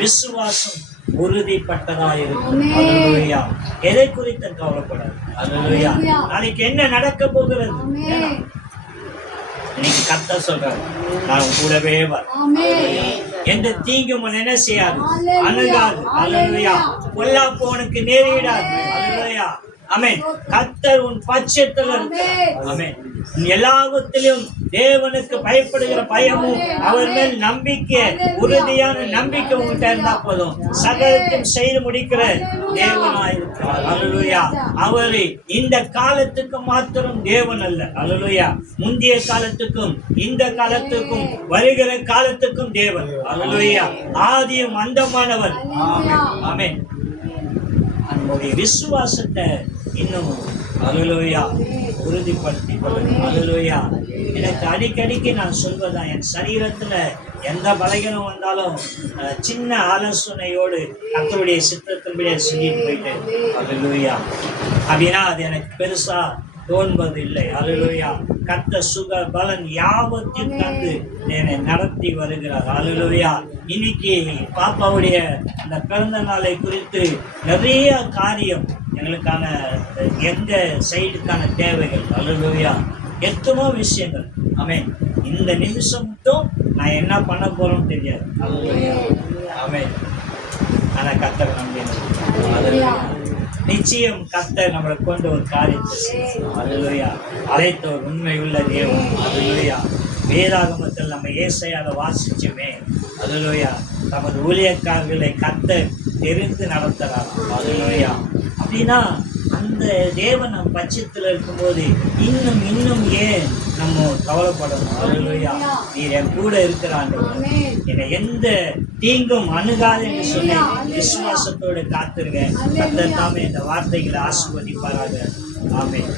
விசுவாசம் உறுதிப்பட்டதாயிருக்கும். அல்லேலூயா. எதை குறித்து கவலைப்படாது. அல்லேலூயா. நாளைக்கு என்ன நடக்க போகிறது? இன்னைக்கு கர்த்தர் சொல்றாரு, நான் கூடவே வரேன். எந்த தீங்கும் என்ன செய்யாது, அணுகாது. அல்லேலூயா. பொல்லாப்பு உனக்கு நேரிடாது. அல்லேலூயா. ஆமென். கர்த்தர் உன் பட்சத்தில் இருக்கிறார். ஆமென். எல்லாவற்றிலும் தேவனுக்கு பயப்படுகிற பயமும் அவர் மேல் நம்பிக்கை, உறுதியான நம்பிக்கை உங்ககிட்ட இருந்தா போதும். சகலத்தையும் செய்து முடிக்கிற தேவனாயிருக்கிறார். அல்லேலூயா. அவர் இந்த காலத்துக்கு மாத்திரம் தேவன் அல்ல. அல்லேலூயா. முந்தைய காலத்துக்கும் இந்த காலத்துக்கும் வருகிற காலத்துக்கும் தேவன். அல்லேலூயா. ஆதியும் அந்தமானவர். ஆமென். நம்முடைய விசுவாசத்தை இன்னும் அல்லேலூயா உறுதிப்படுத்திக் கொள்ளுங்க. அல்லேலூயா. எனக்கு அடிக்கடிக்கு நான் சொல்வதான், என் சரீரத்துல எந்த பலகீனம் வந்தாலும் சின்ன ஆலோசனையோடு கர்த்தருடைய சித்தத்தின்படியே சொல்லிட்டு போயிட்டேன். அல்லேலூயா. அப்படின்னா அது எனக்கு பெருசா தோன்பது இல்லை. அல்லேலூயா. கர்த்தர் சுக பலன் யாவத்தையும் தந்து என்னை நடத்தி வருகிறார். அல்லேலூயா. இன்னைக்கு பாப்பாவுடைய அந்த பிறந்த நாளை குறித்து நிறைய காரியம் எங்களுக்கான எங்க சைடுக்கான தேவைகள். அல்லேலூயா. எத்தனோ விஷயங்கள். ஆமென். இந்த நிமிஷம் மட்டும் நான் என்ன பண்ண போறோம்னு தெரியாது. அல்லேலூயா. ஆமென். ஆனா கர்த்தர் நம்பினேன். நிச்சயம் கர்த்தர் நம்மளை கொண்டு ஒரு காரியத்தை செய்வார். அல்லேலூயா. அழைத்தவர் உண்மை உள்ள தேவன். அல்லேலூயா. வேதாகமத்தில் நம்ம ஏசாயால வாசிச்சுமே. அல்லேலூயா. நமது ஊழியக்காரர்களை கர்த்தர் தெரிந்து நடத்துறார். அல்லேலூயா. அப்படின்னா அந்த தேவன் நம் பட்சத்தில் இருக்கும்போது இன்னும் ஏன் நம்ம கவலைப்படணும்? அல்லேலூயா. நீர் என் கூட இருக்கிறாங்க, என்னை எந்த தீங்கும் அணுகாது என்று சொல்லி விசுவாசத்தோடு காத்துருங்க. கர்த்தர் தாமே இந்த வார்த்தைகளை ஆசீர்வதிப்பாராக. ஆமென்.